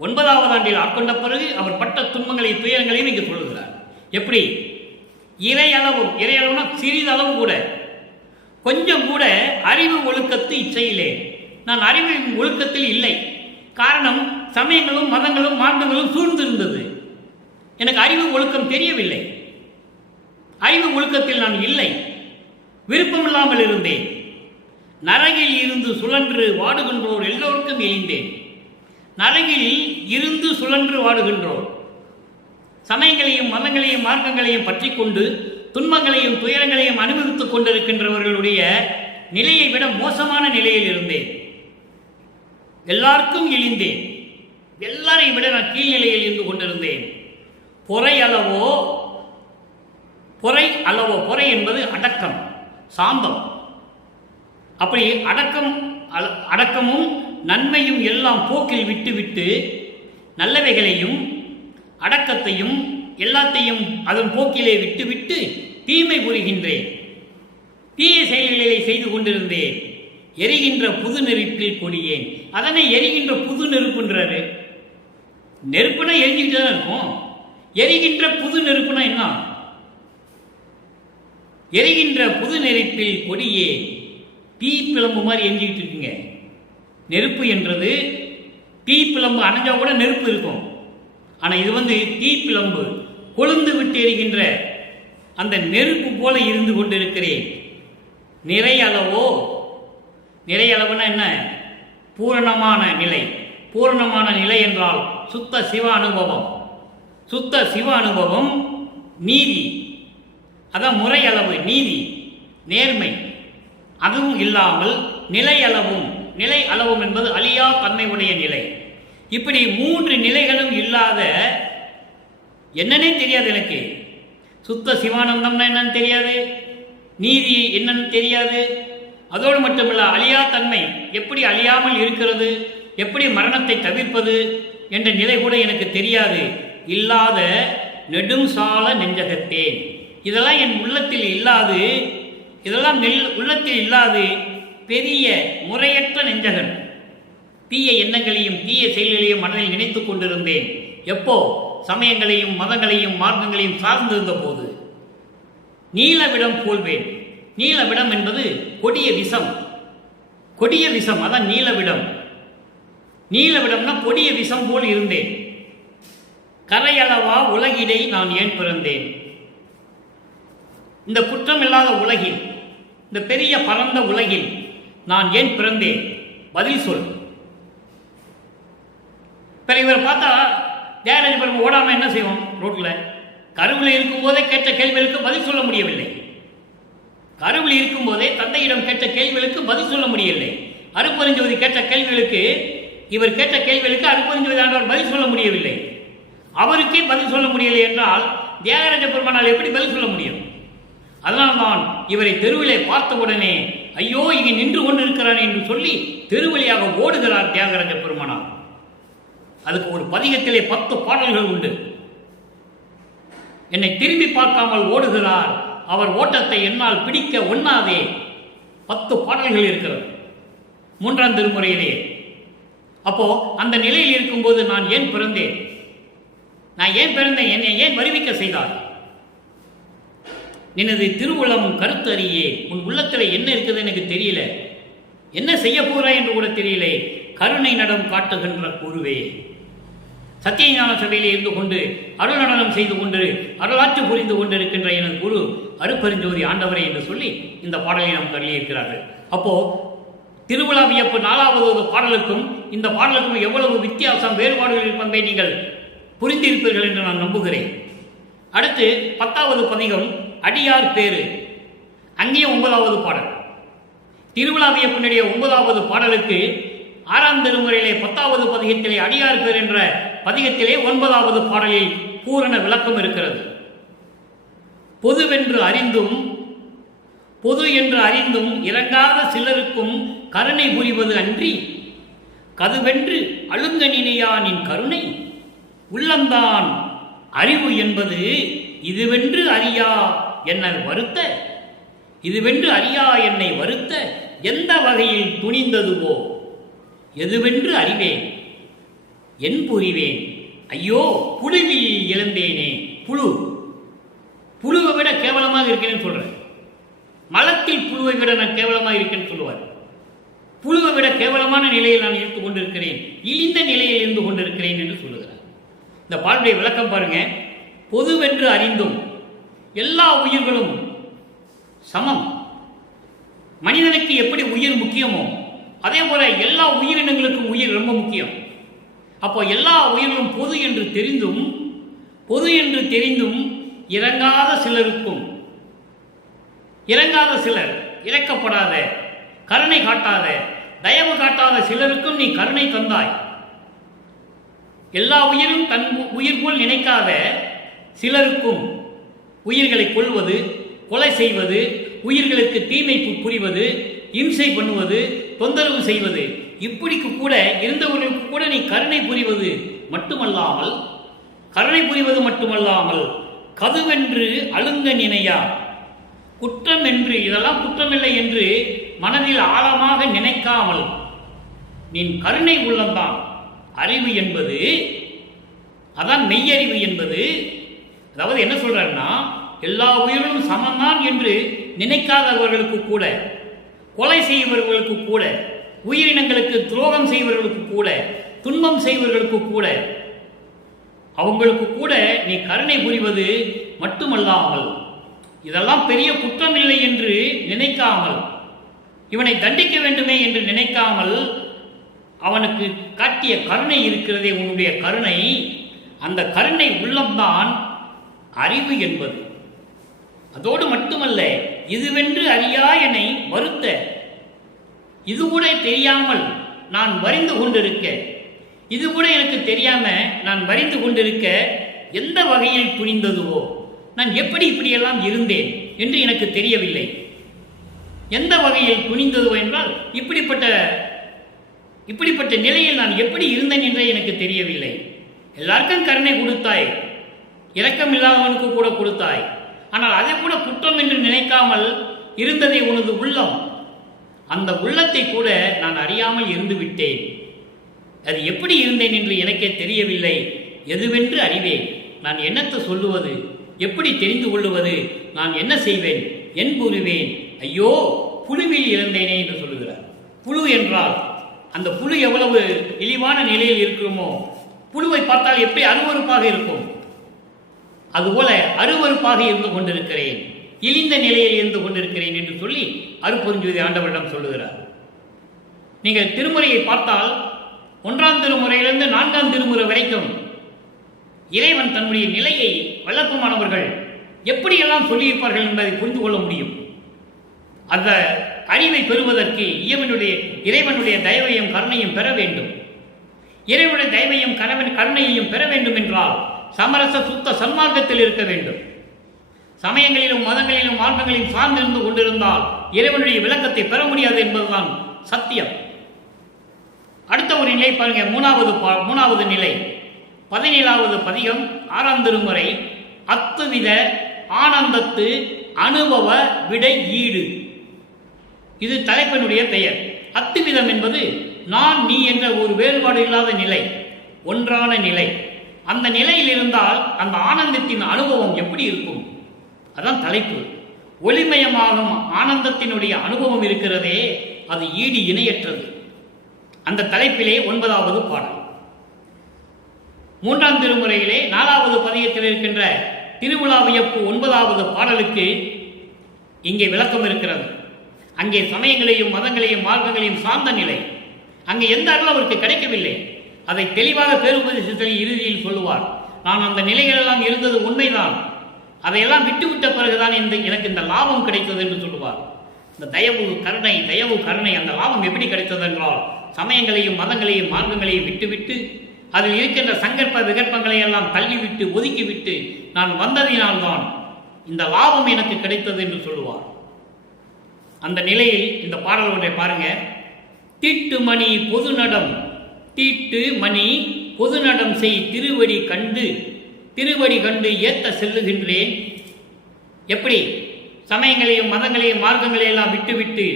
9வது ஆண்டில் ஆட்கொண்ட பிறகு அவர் பட்ட துன்பங்களையும் துயரங்களையும் இங்கு சொல்லுகிறார். எப்படி? இறையளவுனா சிறிதளவு கூட, கொஞ்சம் கூட அறிவு ஒழுக்கத்து இச்சையிலே. நான் அறிவு ஒழுக்கத்தில் இல்லை. காரணம், சமயங்களும் மதங்களும் மார்க்கங்களும் சூழ்ந்திருந்தது. எனக்கு அறிவு ஒழுக்கம் தெரியவில்லை. அறிவு ஒழுக்கத்தில் நான் இல்லை, விருப்பமில்லாமல் இருந்தேன். நரகில் இருந்து சுழன்று வாடுகின்றோர் எல்லோருக்கும் எழுந்தேன். நரகில் இருந்து சுழன்று வாடுகின்றோர், சமயங்களையும் மதங்களையும் மார்க்கங்களையும் பற்றி கொண்டு துன்பங்களையும் துயரங்களையும் அனுபவித்துக் கொண்டிருக்கின்றவர்களுடைய நிலையை விட மோசமான நிலையில் இருந்தேன். எல்லாருக்கும் இழிந்தேன். எல்லாரையும் விட நான் கீழ்நிலையில் இருந்து கொண்டிருந்தேன். பொறை அளவோ பொறை என்பது அடக்கம், சாந்தம். அப்படி அடக்கமும் நன்மையும் எல்லாம் போக்கில் விட்டுவிட்டு நல்லவைகளையும் அடக்கத்தையும் எல்லாத்தையும் அதன் போக்கிலே விட்டுவிட்டு தீமை புரிகின்றேன். தீய செயல்களை செய்து கொண்டிருந்தேன். எரிகின்ற புது நெருப்பில் கொடியேன். அதனை எரிகின்ற புது நெருப்புன்றாரு. நெருப்புனா எரிஞ்சுக்கிட்டு தான் இருக்கும். எரிகின்ற புது நெருப்புனா என்ன? எரிகின்ற புது நெருப்பில் கொடியே தீ பிளம்பு மாதிரி எரிஞ்சுக்கிட்டு இருக்குங்க. நெருப்பு என்றது தீ பிளம்பு அணைஞ்சா கூட நெருப்பு இருக்கும். ஆனால் இது தீ பிளம்பு கொழுந்து விட்டு எரிகின்ற அந்த நெருப்பு போல இருந்து கொண்டிருக்கிறேன். நிறை அளவுனா என்ன? பூரணமான நிலை. பூரணமான நிலை என்றால் சுத்த சிவ அனுபவம். சுத்த சிவ அனுபவம் நீதி, அதான் முறை அளவு, நீதி, நேர்மை. அதுவும் இல்லாமல் நிலை அளவும் என்பது அழியா தன்மை உடைய நிலை. இப்படி 3 நிலைகளும் இல்லாத என்னன்னே தெரியாது எனக்கு. சுத்த சிவானந்தம்னா என்னன்னு தெரியாது, நீதி என்னன்னு தெரியாது. அதோடு மட்டுமல்ல, அழியா தன்மை எப்படி அழியாமல் இருக்கிறது, எப்படி மரணத்தை தவிர்ப்பது என்ற நிலை கூட எனக்கு தெரியாது. இல்லாத நெடும் சால நெஞ்சகத்தேன். இதெல்லாம் என் உள்ளத்தில் இல்லாது, இதெல்லாம் உள்ளத்தில் இல்லாது பெரிய முறையற்ற நெஞ்சகன். தீய எண்ணங்களையும் தீய செயல்களையும் மனதில் நினைத்து கொண்டிருந்தேன். எப்போ? சமயங்களையும் மதங்களையும் மார்க்கங்களையும் சார்ந்திருந்த போது. நீலவிடம் போல்வேன். நீலவிடம் என்பது கொடிய விஷம். கொடிய விஷம், அதான் நீலவிடம். நீலவிடம்னா கொடிய விஷம் போல் இருந்தேன். கரையளவா உலகிடை நான் ஏன் பிறந்தேன்? இந்த குற்றமில்லாத உலகில், இந்த பெரிய பரந்த உலகில் நான் ஏன் பிறந்தேன்? பதில் சொல். பிற இவரை பார்த்தா தியாகராஜ பெருமை ஓடாம என்ன செய்வோம்? ரோட்ல கருவில் இருக்கும் போதே கேட்ட கேள்விகளுக்கு பதில் சொல்ல முடியவில்லை. கருவில் இருக்கும் போதே தந்தையிடம் கேட்ட கேள்விகளுக்கு பதில் சொல்ல முடியவில்லை. அருட்பெருஞ்சோதி கேட்ட கேள்விகளுக்கு, இவர் கேட்ட கேள்விகளுக்கு அருட்பெருஞ்சோதி ஆண்டவர் பதில் சொல்ல முடியவில்லை. அவருக்கே பதில் சொல்ல முடியவில்லை என்றால் தியாகராஜ பெருமானால் எப்படி பதில் சொல்ல முடியும்? அதனால் நான் இவரை தெருவிலே பார்த்தவுடனே ஐயோ இங்கே நின்று கொண்டிருக்கிறான் என்று சொல்லி தெருவழியாக ஓடுகிறார் தியாகராஜ பெருமானார். அதுக்கு ஒரு பதிகத்திலே 10 பாடல்கள் உண்டு. என்னை திரும்பி பார்க்காமல் ஓடுகிறார், அவர் ஓட்டத்தை என்னால் பிடிக்க ஒண்ணாதே. 10 பாடல்கள் இருக்கிறது 3ஆம் திருமுறையிலே. அப்போ அந்த நிலையில் இருக்கும்போது நான் ஏன் பிறந்தேன்? நான் ஏன் பிறந்தேன்? என்னை ஏன் வருவிக்க செய்தார்? நினது திருவுளம் கருத்தறியே. உன் உள்ளத்தில் என்ன இருக்குது எனக்கு தெரியல, என்ன செய்ய போறாய் என்று கூட தெரியல. கருணை நடம் காட்டுகின்ற குருவே, சத்தியஞான சபையிலே இருந்து கொண்டு அருள் நடனம் செய்து கொண்டு அருளாட்சி புரிந்து கொண்டிருக்கின்ற எனது குரு அருட்பெருஞ்சோதி ஆண்டவரை என்று சொல்லி இந்த பாடலை நாம் தள்ளியிருக்கிறார்கள். அப்போ திருவிழா வியப்பு 4வது பாடலுக்கும் இந்த பாடலுக்கும் எவ்வளவு வித்தியாசம், வேறுபாடுகள் இருப்பதை நீங்கள் புரிந்திருப்பீர்கள் என்று நான் நம்புகிறேன். அடுத்து 10வது பதிகம் அடியார் பேரு. அங்கேயும் 9வது பாடல். திருவிழா வியப்பினுடைய 9வது பாடலுக்கு 6ஆம் திருமுறையிலே 10வது பதிகத்திலே அடியார் பேர் என்ற பதிகத்திலே 9வது பாடலில் பூரண விளக்கம் இருக்கிறது. பொது என்று அறிந்தும் இறங்காத சிலருக்கும் கருணை புரிவது அன்றி, கதுவென்று அழுங்க நினையானின் கருணை உள்ளந்தான் அறிவு என்பது இதுவென்று அறியா என்னை வருத்த, இதுவென்று அறியா என்னை வருத்த எந்த வகையில் துணிந்ததுவோ எதுவென்று அறிவேன் என் புரிவேன். ஐயோ புழுவில் இழந்தேனே. புழுவை விட கேவலமாக இருக்கேன்னு சொல்றேன். மலத்தில் புழுவை விட நான் கேவலமாக இருக்கேன்னு சொல்லுவார். புழுவை விட கேவலமான நிலையில் நான் இருந்து கொண்டிருக்கிறேன், இழிந்த நிலையில் இருந்து கொண்டிருக்கிறேன் என்று சொல்லுகிறார். இந்த பாடலுடைய விளக்கம் பாருங்க. பொதுவென்று அறிந்தும் எல்லா உயிர்களும் சமம். மனிதனுக்கு எப்படி உயிர் முக்கியமோ அதே போல எல்லா உயிரினங்களுக்கும் உயிர் ரொம்ப முக்கியம். அப்போ எல்லா உயிர்களும் பொது என்று தெரிந்தும் இறங்காத சிலருக்கும், இறங்காத சிலர், இறக்கப்படாத, கருணை காட்டாத, தயவு காட்டாத சிலருக்கும் நீ கருணை தந்தாய். எல்லா உயிரும் தன் உயிர் போல் நினைக்காத சிலருக்கும் உயிர்களை கொல்வது, கொலை செய்வது, உயிர்களுக்கு தீமை புரிவது, இம்சை பண்ணுவது, தொந்தரவு செய்வது, இப்படிக்கு கூட இருந்தவர்களுக்கு கூட நீ கருணை புரிவது மட்டுமல்லாமல் கதுவென்று அழுங்க நினையா, குற்றம் என்று இதெல்லாம் குற்றமில்லை என்று மனதில் ஆழமாக நினைக்காமல் நீ கருணை உள்ளம்தான். அறிவு என்பது அதான் மெய்யறிவு என்பது. அதாவது என்ன சொல்றாருன்னா, எல்லா உயிர்களும் சமந்தான் என்று நினைக்காதவர்களுக்கு கூட, கொலை செய்பவர்களுக்கு கூட, உயிரினங்களுக்கு துரோகம் செய்பவர்களுக்கு கூட, துன்பம் செய்பவர்களுக்கு கூட, அவங்களுக்கு கூட நீ கருணை புரிவது மட்டுமல்லாமல் இதெல்லாம் பெரிய குற்றம் இல்லை என்று நினைக்காமல், இவனை தண்டிக்க வேண்டுமே என்று நினைக்காமல் அவனுக்கு காட்டிய கருணை இருக்கிறதே உன்னுடைய கருணை, அந்த கருணை உள்ளம்தான் அறிவு என்பது. அதோடு மட்டுமல்ல, இதுவென்று அறியா என்னை வருத்த, இது கூட தெரியாமல் நான் வரிந்து கொண்டிருக்க, இது கூட எனக்கு தெரியாம நான் வரிந்து கொண்டிருக்க எந்த வகையில் புரிந்ததுவோ, நான் எப்படி இப்படியெல்லாம் இருந்தேன் என்று எனக்கு தெரியவில்லை. எந்த வகையில் புரிந்ததுவோ என்றால் இப்படிப்பட்ட நிலையில் நான் எப்படி இருந்தேன் என்றே எனக்கு தெரியவில்லை. எல்லாருக்கும் கருணை கொடுத்தாய், இரக்கம் இல்லாதவனுக்கு கூட கொடுத்தாய். ஆனால் அதை கூட குற்றம் என்று நினைக்காமல் இருந்ததை உனது உள்ளம், அந்த உள்ளத்தை கூட நான் அறியாமல் இருந்து விட்டேன். அது எப்படி இருந்தேன் என்று எனக்கே தெரியவில்லை. எதுவென்று அறிவேன், நான் என்னத்தை சொல்லுவது, எப்படி தெரிந்து கொள்ளுவது, நான் என்ன செய்வேன், என் புரிவேன், ஐயோ புழுவில் இறந்தேனே என்று சொல்லுகிறார். புழு என்றால் அந்த புழு எவ்வளவு இழிவான நிலையில் இருக்குமோ, புழுவை பார்த்தால் எப்படி அருவருப்பாக இருக்கும், அதுபோல அருவருப்பாக இருந்து கொண்டிருக்கிறேன், இழிந்த நிலையில் இருந்து கொண்டிருக்கிறேன் என்று சொல்லி அருட்பெருஞ்ஜோதி ஆண்டவரிடம் சொல்லுகிறார். நீங்கள் திருமுறையை பார்த்தால் 1ஆம் திருமுறையிலிருந்து 4ஆம் திருமுறை வரைக்கும் இறைவன் தன்னுடைய நிலையை வல்லற்பமானவர்கள் எப்படியெல்லாம் சொல்லியிருப்பார்கள் என்பதை புரிந்து கொள்ள முடியும். அந்த அறிவை பெறுவதற்கு இறைவனுடைய தயவையும் கருணையும் பெற வேண்டும். இறைவனுடைய தயவையும் கருணையையும் பெற வேண்டும் என்றால் சமரச சுத்த சன்மார்க்கத்தில் இருக்க வேண்டும். சமயங்களிலும் மதங்களிலும் மார்க்கங்களிலும் சார்ந்திருந்து கொண்டிருந்தால் இறைவனுடைய விளக்கத்தை பெற முடியாது என்பதுதான் சத்தியம். அடுத்த ஒரு நிலை பாருங்க, மூணாவது நிலை 17வது பதிகம் 6ஆம் திருமுறை. அத்துவித ஆனந்தத்து அனுபவ விடை ஈடு, இது தலைப்பினுடைய பெயர். அத்துவிதம் என்பது நான் நீ என்ற ஒரு வேறுபாடு இல்லாத நிலை, ஒன்றான நிலை. அந்த நிலையில் இருந்தால் அந்த ஆனந்தத்தின் அனுபவம் எப்படி இருக்கும், அதான் தலைப்பு. ஒளிமயமாகும் ஆனந்தத்தினுடைய அனுபவம் இருக்கிறதே, அது ஈடு இணையற்றது. அந்த தலைப்பிலே 9வது பாடல். 3ஆம் திருமுறையிலே 4வது பதிகத்தில் இருக்கின்ற திருவிழா வியப்பு 9வது பாடலுக்கு இங்கே விளக்கம் இருக்கிறது. அங்கே சமயங்களையும் மதங்களையும் மார்க்கங்களையும் சார்ந்த நிலை, அங்கே எந்த அருள் அவருக்கு கிடைக்கவில்லை. அதை தெளிவாக பேருபதேசத்தில் இறுதியில் சொல்லுவார். நான் அந்த நிலைகளெல்லாம் இருந்தது உண்மைதான், அதையெல்லாம் விட்டுவிட்ட பிறகுதான் எனக்கு இந்த லாபம் கிடைத்தது என்று சொல்லுவார். இந்த தயவு கருணை அந்த லாபம் எப்படி கிடைத்தது என்றால், சமயங்களையும் மதங்களையும் மார்க்கங்களையும் விட்டுவிட்டு அதில் இருக்கின்ற சங்கற்ப விகற்பங்களை எல்லாம் தள்ளிவிட்டு ஒதுக்கிவிட்டு நான் வந்ததினால்தான் இந்த லாபம் எனக்கு கிடைத்தது என்று சொல்லுவார். அந்த நிலையில் இந்த பாடல் ஒன்றை பாருங்க. தீட்டு மணி பொது நடம் செய் திருவடி கண்டு ஏத்த செல்லுகின்றேன். எப்படி சமயங்களையும் மதங்களையும் மார்க்கங்களையும் எல்லாம் விட்டுவிட்டு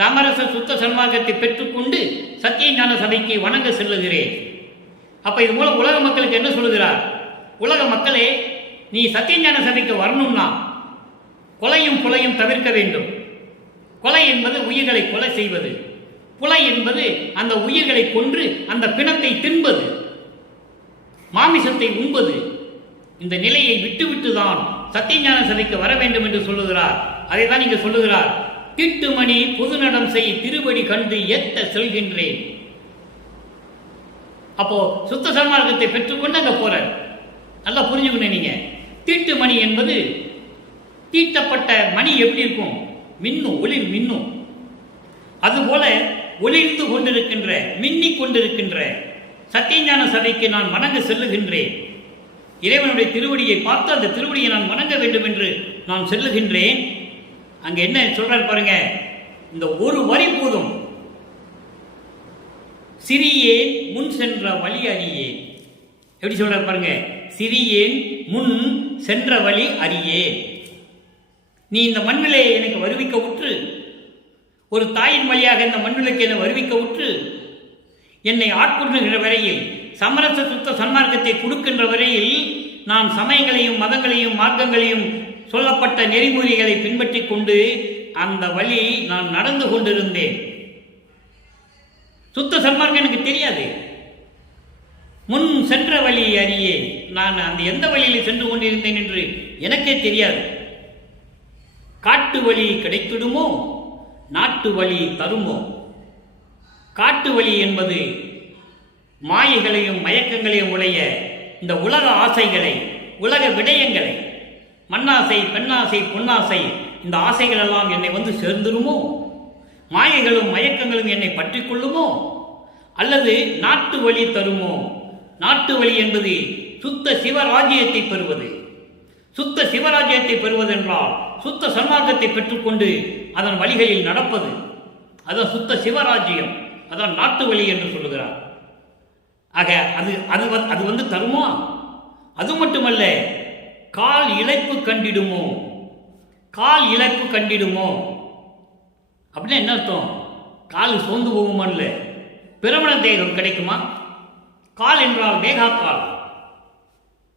சமரச சுத்த சன்மார்க்கத்தை பெற்றுக்கொண்டு சத்திய ஞான சபைக்கு வணங்க செல்லுகிறேன். அப்ப இது மூலம் உலக மக்களுக்கு என்ன சொல்லுகிறார்? உலக மக்களே, நீ சத்திய ஞான சபைக்கு வரணும்னா கொலையும் புலையும் தவிர்க்க வேண்டும். கொலை என்பது உயிர்களை கொலை செய்வது, புலை என்பது அந்த உயிர்களை கொன்று அந்த பிணத்தை தின்பது, மாமிசத்தை உண்பது. இந்த நிலையை விட்டுவிட்டுதான் சத்தியஞான சபைக்கு வர வேண்டும் என்று சொல்லுகிறார். அதை தான் இங்க சொல்லுகிறார். தீட்டுமணி பொது நடம் செய் திருவடி கண்டு ஏத்த செல்கின்றேன். அப்போ சுத்த சன்மார்க்கத்தை பெற்றுக்கொண்டு அங்க போற. நல்லா புரிஞ்சுக்கணும் நீங்க. தீட்டு மணி என்பது தீட்டப்பட்ட மணி எப்படி இருக்கும்? மின்னும், ஒளிர் மின்னும். அதுபோல ஒளிர்ந்து கொண்டிருக்கின்ற, மின்னிக் கொண்டிருக்கின்ற சத்தியஞான சபைக்கு நான் வணங்க செல்லுகின்றேன். இறைவனுடைய திருவடியை பார்த்து அந்த திருவடியை நான் வணங்க வேண்டும் என்று நான் செல்லுகின்றேன். அங்க என்ன சொல்றாரு பாருங்க, இந்த ஒரு வரி போதும். சிறியேன் முன் சென்ற வழி அறியேன். எப்படி சொல்றாரு பாருங்க, சிறியேன் முன் சென்ற வழி அறியேன். நீ இந்த மண்ணிலே எனக்கு வருவிக்க உற்று, ஒரு தாயின் வழியாக இந்த மண்ணுக்கு என்னை வருவிக்க உற்று, என்னை ஆட்கொள்ளுகிற வரையில், சமரச சுத்த சன்மார்க்கத்தை கொடுக்கின்ற வரையில் நான் சமயங்களையும் மதங்களையும் மார்க்கங்களையும் சொல்லப்பட்ட நெறிமுறைகளை பின்பற்றி கொண்டு அந்த வழி நான் நடந்து கொண்டிருந்தேன். சுத்த சன்மார்க்கம் எனக்கு தெரியாது. முன் சென்ற வழி அறியே, நான் அந்த எந்த வழியில் சென்று கொண்டிருந்தேன் என்று எனக்கே தெரியாது. காட்டு வழி கிடைத்திடுமோ, நாட்டு வழி தருமோ. காட்டு வழி என்பது மாயைகளையும் மயக்கங்களையும் உடைய இந்த உலக ஆசைகளை, உலக விடயங்களை, மண்ணாசை, பெண்ணாசை, பொன்னாசை, இந்த ஆசைகள் எல்லாம் என்னை வந்து சேர்ந்துருமோ, மாயைகளும் மயக்கங்களும் என்னை பற்றி கொள்ளுமோ, அல்லது நாட்டு வழி தருமோ. நாட்டு வழி என்பது சுத்த சிவராஜ்யத்தை பெறுவது. சுத்த சிவராஜ்யத்தை பெறுவதென்றால் சுத்த சன்மார்க்கத்தை பெற்றுக்கொண்டு அதன் வழிகளில் நடப்பது. அதான் சுத்த சிவராஜ்யம், அதான் நாட்டு வழி என்று சொல்லுகிறார். ஆக அது வந்து தருமா? அது மட்டுமல்ல, கால் இழைப்பு கண்டிடுமோ. கால் இழைப்பு கண்டிடுமோ அப்படின்னா என்ன அர்த்தம்? கால் சோர்ந்து போகுமா? இல்லை, பிரமண தேகம் கிடைக்குமா? கால் என்றால் வேகாக்கால்.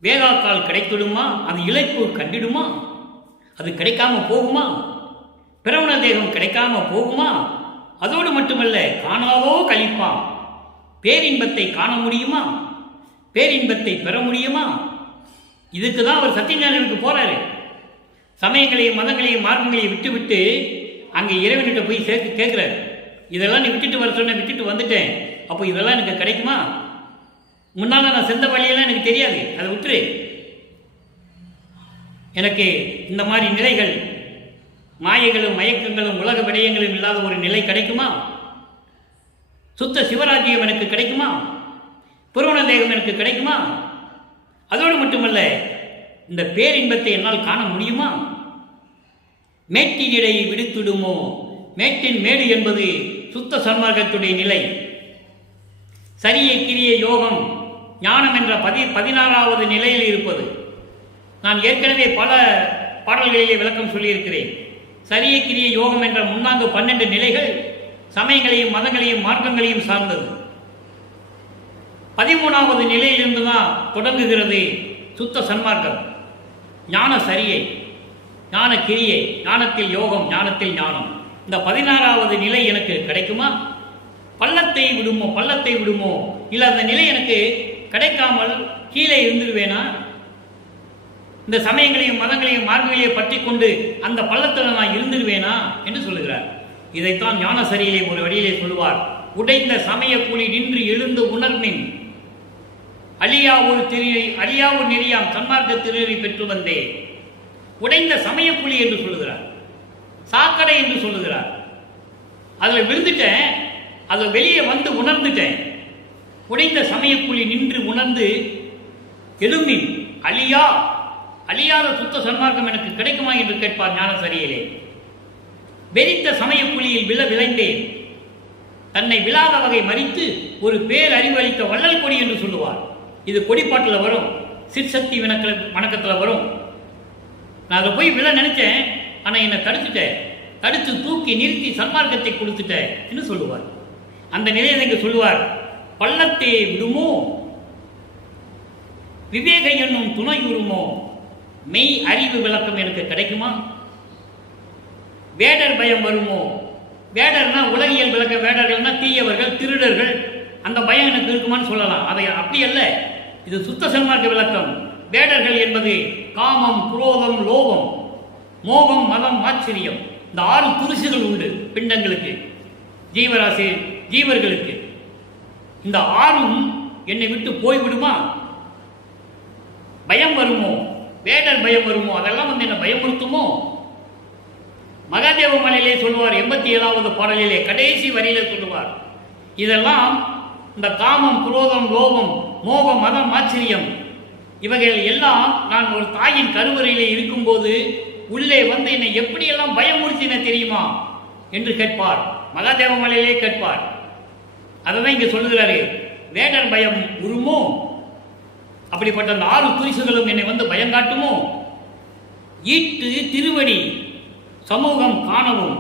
வேகாக்கால் கிடைத்திடுமா? அது இழைப்பு கண்டிடுமா? அது கிடைக்காம போகுமா? பிரமண தேகம் கிடைக்காம போகுமா? அதோடு மட்டுமல்ல, காணாதோ கழிப்பான். பேரின்பத்தை காண முடியுமா? பேரின்பத்தை பெற முடியுமா? இதுக்கு தான் அவர் சத்தியஞானனுக்கு போறாரு. சமயங்களையும் மதங்களையும் மார்க்கங்களையும் விட்டுவிட்டு அங்கே இறைவன்கிட்ட போய் கேட்கிறார். இதெல்லாம் நீ விட்டுட்டு வர சொன்ன, விட்டுட்டு வந்துட்டேன், அப்போ இதெல்லாம் எனக்கு கிடைக்குமா? முன்னால் நான் சென்ற வழியெல்லாம் எனக்கு தெரியாது, அதை விட்டுரு. எனக்கு இந்த மாதிரி நிலைகள், மாயைகளும் மயக்கங்களும் உலக விடயங்களும் இல்லாத ஒரு நிலை கிடைக்குமா? சுத்த சிவராஜ்யம் எனக்கு கிடைக்குமா? புருவன தேகம் எனக்கு கிடைக்குமா? அதோடு மட்டுமல்ல, இந்த பேரின்பத்தை என்னால் காண முடியுமா? மேட்டினிடை விடுத்துடுமோ. மேட்டின் மேடு என்பது சுத்த சன்மார்க்கத்துடைய நிலை. சரியை கிரிய யோகம் ஞானம் என்ற 16வது நிலையில் இருப்பது. நான் ஏற்கனவே பல பாடல்களிலே விளக்கம் சொல்லியிருக்கிறேன். சரியை கிரிய யோகம் என்ற 12 நிலைகள் சமயங்களையும் மதங்களையும் மார்க்கங்களையும் சார்ந்தது. 13வது நிலையிலிருந்து தான் தொடங்குகிறது சுத்த சன்மார்க்கம். ஞான சரியை, ஞான கிரியை, ஞானத்தில் யோகம், ஞானத்தில் ஞானம். இந்த 16வது நிலை எனக்கு கிடைக்குமா? பள்ளத்தை விடுமோ, இல்லை அந்த நிலை எனக்கு கிடைக்காமல் கீழே இருந்துருவேனா? இந்த சமயங்களையும் மதங்களையும் மார்க்கங்களையும் பற்றி கொண்டு அந்த பள்ளத்தில் நான் இருந்துருவேனா என்று சொல்லுகிறார். இதைத்தான் ஞான சரியிலே ஒரு வழியிலே சொல்லுவார். உடைந்த சமய கூலி நின்று எழுந்து உணர்மின் அழியாவூர் நெறியாம் சன்மார்க்க திருநெறி பெற்று வந்தே. உடைந்த சமயப்புலி என்று சொல்லுகிறார், சாக்கடை என்று சொல்லுகிறார். அதில் விழுந்துட்டேன், அதை வெளியே வந்து உணர்ந்துட்டேன். உடைந்த சமயப்புலி நின்று உணர்ந்து எழுமின் அழியாத சுத்த சன்மார்க்கம் எனக்கு கிடைக்குமா என்று கேட்பார் ஞான சரியிலே. வெறித்த சமயப்புலியில் விளைந்தேன், தன்னை விழாத வகை மறித்து ஒரு பேரறிவளித்த வள்ளல் கொடி என்று சொல்லுவார். இது கொடிப்பாட்டில் வரும், சிற்சக்தி வணக்கத்தில் வரும். நான் அதை போய் விழ நினைச்சேன், ஆனால் என்னை தடுத்து தூக்கி நிறுத்தி சன்மார்க்கத்தை கொடுத்துட்டேன் என்று சொல்லுவார். அந்த நிலையை இங்கே சொல்லுவார். பள்ளத்தை விடுமோ, விவேக என்னும் துணை உருமோ, மெய் அறிவு விளக்கம் எனக்கு கிடைக்குமா? வேடர் பயம் வருமோ. வேடர்னா உலகியல் விளக்க, வேடர்கள்னா தீயவர்கள், திருடர்கள், அந்த பயம் எனக்கு இருக்குமான்னு சொல்லலாம். அதை அப்படி அல்ல, இது சுத்த சன்மார்க்க விளக்கம். வேடர்கள் என்பது காமம், குரோதம், லோகம், மோகம், மதம், ஆச்சரியம். இந்த 6 துரிசுகள் உண்டு பிண்டங்களுக்கு, ஜீவர்களுக்கு. இந்த 6ம் என்னை விட்டு போய்விடுமா? பயம் வருமோ, வேடர் பயம் வருமோ, அதெல்லாம் வந்து என்ன பயமுறுத்துமோ? மகாதேவ மலையிலே சொல்லுவார், 87வது பாடலிலே கடைசி வரியிலே சொல்லுவார், இதெல்லாம் இந்த காமம், குரோதம், லோகம், மோகம், மதம், ஆச்சரியம், இவைகள் எல்லாம் நான் ஒரு தாயின் கருவறையிலே இருக்கும்போது உள்ளே வந்து என்னை எப்படியெல்லாம் பயமுறுத்தின தெரியுமா என்று கேட்பார். மகாதேவ மலையிலே கேட்பார். அதான் இங்க சொல்லுகிறாரு, வேடர் பயம் உருமோ, அப்படிப்பட்ட அந்த 6 தூய்சுகளும் என்னை வந்து பயங்காட்டுமோ, ஈட்டு திருவடி சமூகம் காணவும்,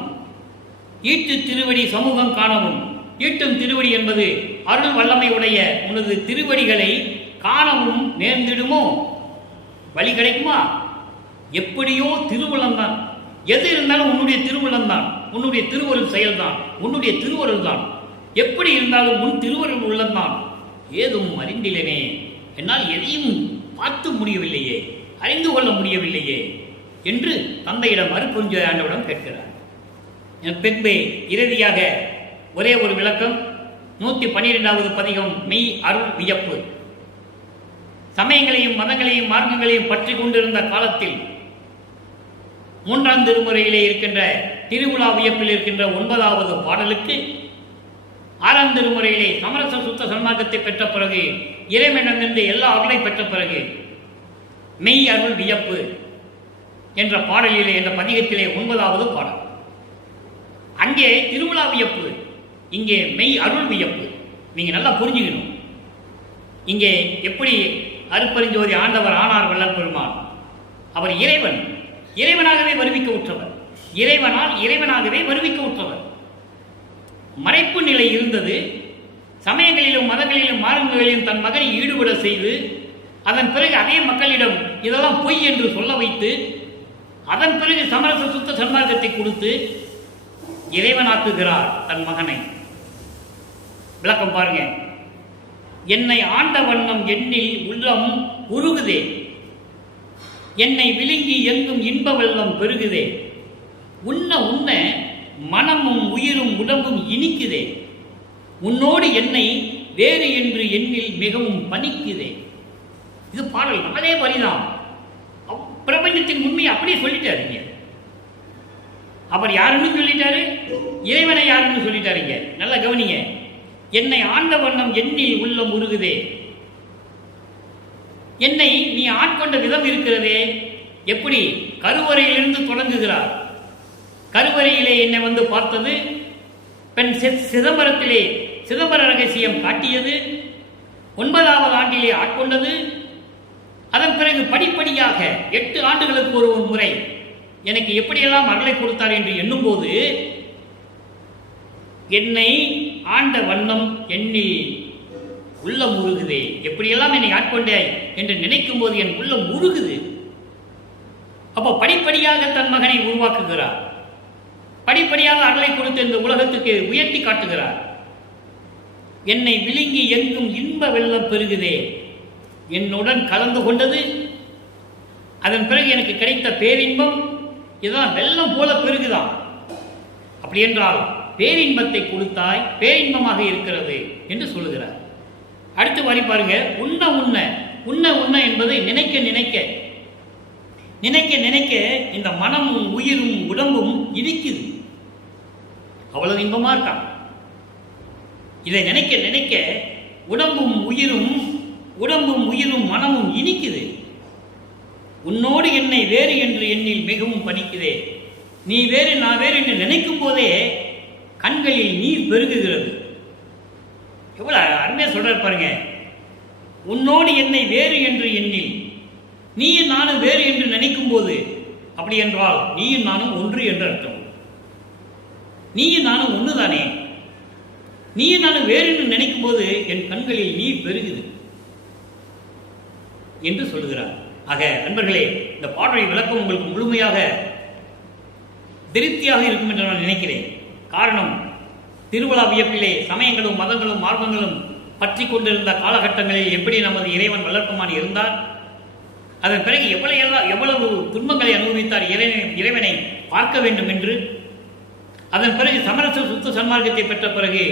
ஈட்டு திருவடி சமூகம் காணவும், ஈட்டும் திருவடி என்பது அருள் வல்லமை உடைய உனது திருவடிகளை காணவும் நேர்ந்திடுமோ, வழி கிடைக்குமா? எப்படியோ திருவுளம்தான், எது இருந்தாலும் உன்னுடைய திருவுளம்தான், உன்னுடைய திருவருள் செயல்தான், உன்னுடைய திருவருள் தான். எப்படி இருந்தாலும் உன் திருவருள் உள்ளம்தான். ஏதும் அறிந்திலேனே, என்னால் எதையும் பார்த்து முடியவில்லையே, அறிந்து கொள்ள முடியவில்லையே என்று தந்தையிடம் மறுபொஞ்ச ஆண்டவிடம் கேட்கிறார். என் பின்பே இறுதியாக ஒரே ஒரு விளக்கம். 112வது பதிகம் மெய் அருள் வியப்பு. சமயங்களையும் மதங்களையும் மார்க்கங்களையும் பற்றி கொண்டிருந்த காலத்தில் 3ஆம் திருமுறையிலே இருக்கின்ற திருவிழா வியப்பில் இருக்கின்ற 9வது பாடலுக்கு 6ஆம் திருமுறையிலே சமரச சுத்த சன்மார்க்கத்தை பெற்ற பிறகு, இறைவனிடமிருந்து எல்லா அருளை பெற்ற பிறகு மெய் அருள் வியப்பு என்ற பாடலிலே, என்ற பதிகத்திலே 9வது பாடல். அங்கே திருவிழா வியப்பு, இங்கே மெய் அருள் வியப்பு. நீங்க நல்லா புரிஞ்சுக்கணும். இங்கே எப்படி அருப்பெருஞ்சோதி ஆண்டவர் ஆனார் வள்ளல் பெருமான்? அவர் இறைவன், இறைவனாகவே வருவிக்க உற்றவர், இறைவனால் இறைவனாகவே வருவிக்க உற்றவர். மறைப்பு நிலை இருந்தது. சமயங்களிலும் மதங்களிலும் மார்க்கங்களிலும் தன் மகனை ஈடுபட செய்து, அதன் பிறகு அதே மக்களிடம் இதெல்லாம் பொய் என்று சொல்ல வைத்து, அதன் பிறகு சமரச சுத்த சன்மார்க்கத்தை கொடுத்து இறைவனாக்குகிறார் தன் மகனை. விளக்கம் பாருங்க. என்னை ஆண்ட வண்ணம் எண்ணில் உள்ளம் உருகுதே, என்னை விழுங்கி எங்கும் இன்ப வெள்ளம் பெருகுதே, உண்ண உண்ண மனமும் உயிரும் உடம்பும் இனிக்குதே, உன்னோடு என்னை வேறு என்று எண்ணில் மிகவும் பணிக்குதே. இது பாடல் 4 வரிதான். பிரபஞ்சத்தின் உண்மையை அப்படியே சொல்லிட்டாருங்க. அவர் யாருன்னு சொல்லிட்டாரு, இறைவனை யாருன்னு சொல்லிட்டாருங்க. நல்லா கவனிங்க. என்னை ஆண்ட வண்ணம் எண்ணில் உள்ளம் உருகுதே. என்னை நீ ஆட்கொண்ட விதம் இருக்கிறதே, எப்படி? கருவறையிலிருந்து தொடங்குகிறார். கருவறையிலே என்னை வந்து பார்த்தது, பெண் சிதம்பரத்திலே சிதம்பர ரகசியம் காட்டியது, 9வது ஆண்டிலே ஆட்கொண்டது. அதன் பிறகு படிப்படியாக 8 ஆண்டுகளுக்கு ஒரு முறை எனக்கு எப்படியெல்லாம் அருளை கொடுத்தார் என்று எண்ணும்போது, என்னை ஆண்ட வண்ணம் எண்ணில் உள்ளம் உருகுதே. எப்படியெல்லாம் என்னை ஆட்கொண்டாய் என்று நினைக்கும் போது என் உள்ளம் உருகுது. அப்போ படிப்படியாக தன் மகனை உருவாக்குகிறார். படிப்படியாக அருளை கொடுத்து இந்த உலகத்துக்கு உயர்த்தி காட்டுகிறார். என்னை விழுங்கி எங்கும் இன்ப வெள்ளம் பெருகுதே. என்னுடன் கலந்து கொண்டது. அதன் பிறகு எனக்கு கிடைத்த பேரின்பம் இதுதான் வெள்ளம் போல பெருகுதான். அப்படி என்றால் பேரின்பத்தை கொடுத்தாய், பேரின்பமாக இருக்கிறது என்று சொல்லுகிறார். அடுத்து வரி பாருங்க. உண்ண உண்ண உண்ண உண்ண என்பதை நினைக்க நினைக்க நினைக்க நினைக்க இந்த மனமும் உயிரும் உடம்பும் இனிக்குது. அவ்வளவு இன்பமா இருக்கான். இதை நினைக்க நினைக்க உடம்பும் உயிரும் மனமும் இனிக்குது. உன்னோடு என்னை வேறு என்று எண்ணில் மிகவும் பணிக்குதே. நீ வேறு நான் வேறு என்று நினைக்கும் போதே கண்களில் நீர் பெருகுகிறது. எவ்வளவு அருமையா சொல்றாரு பாருங்க. உன்னோடு என்னை வேறு என்று எண்ணில், நீயும் நானும் வேறு என்று நினைக்கும் போது, அப்படி என்றால் நீயும் நானும் ஒன்று என்று அர்த்தம். நீயும் நானும் ஒன்றுதானே. நீயும் நானும் வேறு என்று நினைக்கும் போது என் கண்களில் நீர் பெருகுது என்று சொல்லுகிறார். ஆக நண்பர்களே, இந்த பாடலை விளக்கம் உங்களுக்கு முழுமையாக திருப்தியாக இருக்கும் என்று நான் நினைக்கிறேன். காரணம், திருவிழா வியப்பிலே சமயங்களும் மதங்களும் மார்க்கங்களும் பற்றி கொண்டிருந்த காலகட்டங்களில் எப்படி நமது இறைவன் வளர்ப்பமான் இருந்தார், அதன் பிறகு எவ்வளவு துன்பங்களை அனுபவித்தார் இறைவனை பார்க்க வேண்டும் என்று, அதன் பிறகு சமரச சுத்த சன்மார்க்கத்தை பெற்ற பிறகு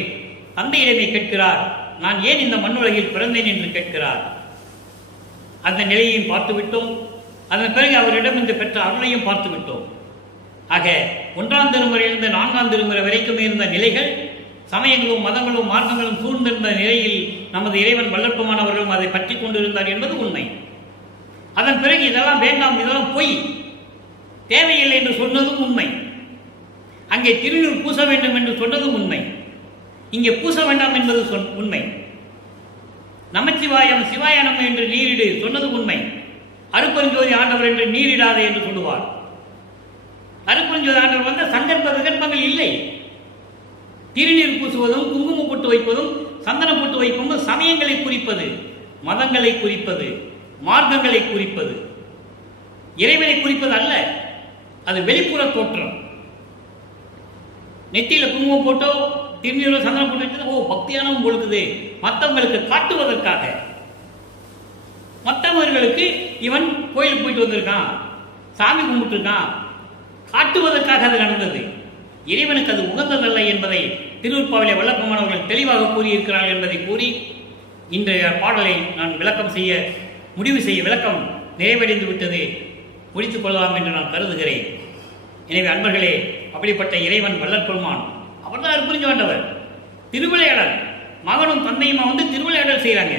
தந்தையிடமே கேட்கிறார், நான் ஏன் இந்த மண்ணுலகில் பிறந்தேன் என்று கேட்கிறார். அந்த நிலையையும் பார்த்து விட்டோம். அதன் பிறகு அவரிடம் இந்த பெற்ற அருளையும் பார்த்து விட்டோம். ஆக 1ஆம் திருமுறையிலிருந்து 4ஆம் திருமுறை வரைக்கும் இருந்த நிலைகள், சமயங்களும் மதங்களும் மார்க்கங்களும் சூழ்ந்திருந்த நிலையில் நமது இறைவன் வல்லற்பமானவர்களும் அதை பற்றி கொண்டிருந்தார் என்பது உண்மை. அதன் பிறகு இதெல்லாம் வேண்டாம், இதெல்லாம் பொய், தேவையில்லை என்று சொன்னதும் உண்மை. அங்கே திருநீர் பூச வேண்டும் என்று சொன்னதும் உண்மை. இங்கே பூச வேண்டாம் என்பது உண்மை. நமச்சிவாயம் சிவாயனம் என்று நீரிடு சொன்னது உண்மை. அருப்பெருஞ்சோதி ஆண்டவர் என்று நீரிடாதே என்று சொல்லுவார். அருப்பெருஞ்சோதி ஆண்டவர் வந்த சங்கற்ப விகற்பங்கள் இல்லை. திருநீர் பூசுவதும் குங்குமம் போட்டு வைப்பதும் சந்தனம் போட்டு வைப்பதும் சமயங்களை குறிப்பது, மதங்களை குறிப்பது, மார்க்கங்களை குறிப்பது, இறைவனை குறிப்பது அல்ல. அது வெளிப்புற தோற்றம். நெத்தியில குங்குமம் போட்டோ திருநீரோ சந்தனம் போட்டு வச்சது ஓ பக்தியானவங்க கொடுக்குது, மற்றவங்களுக்கு காட்டுவதற்காக. மற்றவர்களுக்கு இவன் கோயிலுக்கு போயிட்டு வந்திருக்கான், சாமி கும்பிட்டுருக்கான், காட்டுவதற்காக அது நடந்தது. இறைவனுக்கு அது உகந்ததல்ல என்பதை திருவருட்பாவிலே வல்லபெருமானவர்கள் தெளிவாக கூறியிருக்கிறார்கள் என்பதை கூறி இன்றைய பாடலை நான் முடிவு செய்ய விளக்கம் நிறைவடைந்து விட்டது, முடித்துக் கொள்ளலாம் என்று நான் கருதுகிறேன். எனவே அன்பர்களே, அப்படிப்பட்ட இறைவன் வள்ளல் பெருமான் அவர்தான் அருட்பெருஞ்சோதி ஆண்டவர். திருவிளையாடல் மகனும் தந்தையுமா வந்து திருவிளையாடல் செய்கிறாங்க.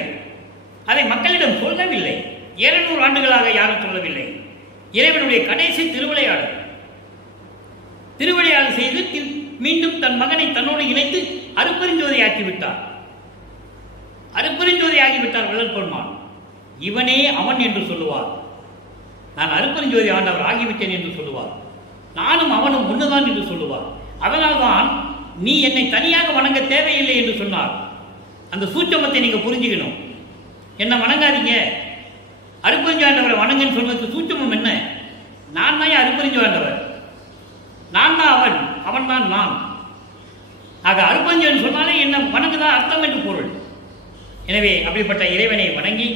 அதை மக்களிடம் சொல்லவில்லை. 700 ஆண்டுகளாக யாரும் சொல்லவில்லை. இறைவனுடைய கடைசி திருவிளையாடல் செய்து மீண்டும் தன் மகனை தன்னோடு இணைத்து அருட்பெருஞ்சோதி ஆக்கிவிட்டார். அருட்பெருஞ்சோதி ஆகிவிட்டார் வள்ளல் பெருமான். இவனே அவன் என்று சொல்லுவார். நான் அருட்பெருஞ்சோதி ஆண்டவர் ஆகிவிட்டேன் என்று சொல்லுவார். நானும் அவனும் ஒன்றுதான் என்று சொல்லுவார். அதனால்தான் நீ என்னை தனியாக வணங்க தேவையில்லை என்று சொன்னார். அந்த சூட்சமத்தை நீங்க புரிஞ்சுக்கணும். என்ன வணங்காதீங்க, அருட்பெருஞ்சோதி ஆண்டவரை வணங்கன்னு சொன்னதுக்கு சூட்சமம் என்ன? நான் தான் அருட்பெருஞ்சோதி ஆண்டவர், நான் தான் அவன், அவன் தான் நான். ஆக அருட்பெருஞ்சோதி சொன்னாலே என்ன வணங்குதான் அர்த்தம் என்று பொருள். எனவே அப்படிப்பட்ட இறைவனை வணங்கி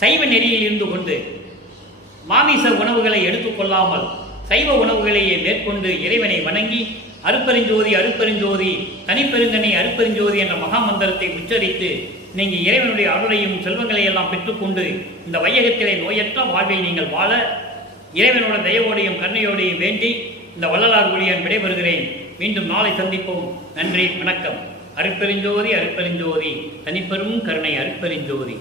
சைவ நெறியில் இருந்து கொண்டு மாமிச உணவுகளை எடுத்துக்கொள்ளாமல் சைவ உணவுகளையே மேற்கொண்டு இறைவனை வணங்கி அருட்பெருஞ்சோதி அருட்பெருஞ்சோதி தனிப்பெருங்கனை அருட்பெருஞ்சோதி என்ற மகா மந்திரத்தை உச்சரித்து நீங்கள் இறைவனுடைய அருளையும் செல்வங்களை எல்லாம் பெற்றுக்கொண்டு இந்த வையகத்திலே நோயற்ற வாழ்வை நீங்கள் வாழ இறைவனோட தயவோடையும் கருணையோடையும் வேண்டி இந்த வள்ளலார் ஒளியான் விடைபெறுகிறேன். மீண்டும் நாளை சந்திப்போம். நன்றி, வணக்கம். அருட்பெருஞ்சோதி அருட்பெருஞ்சோதி தனிப்பெரும் கருணை அருட்பெருஞ்சோதி.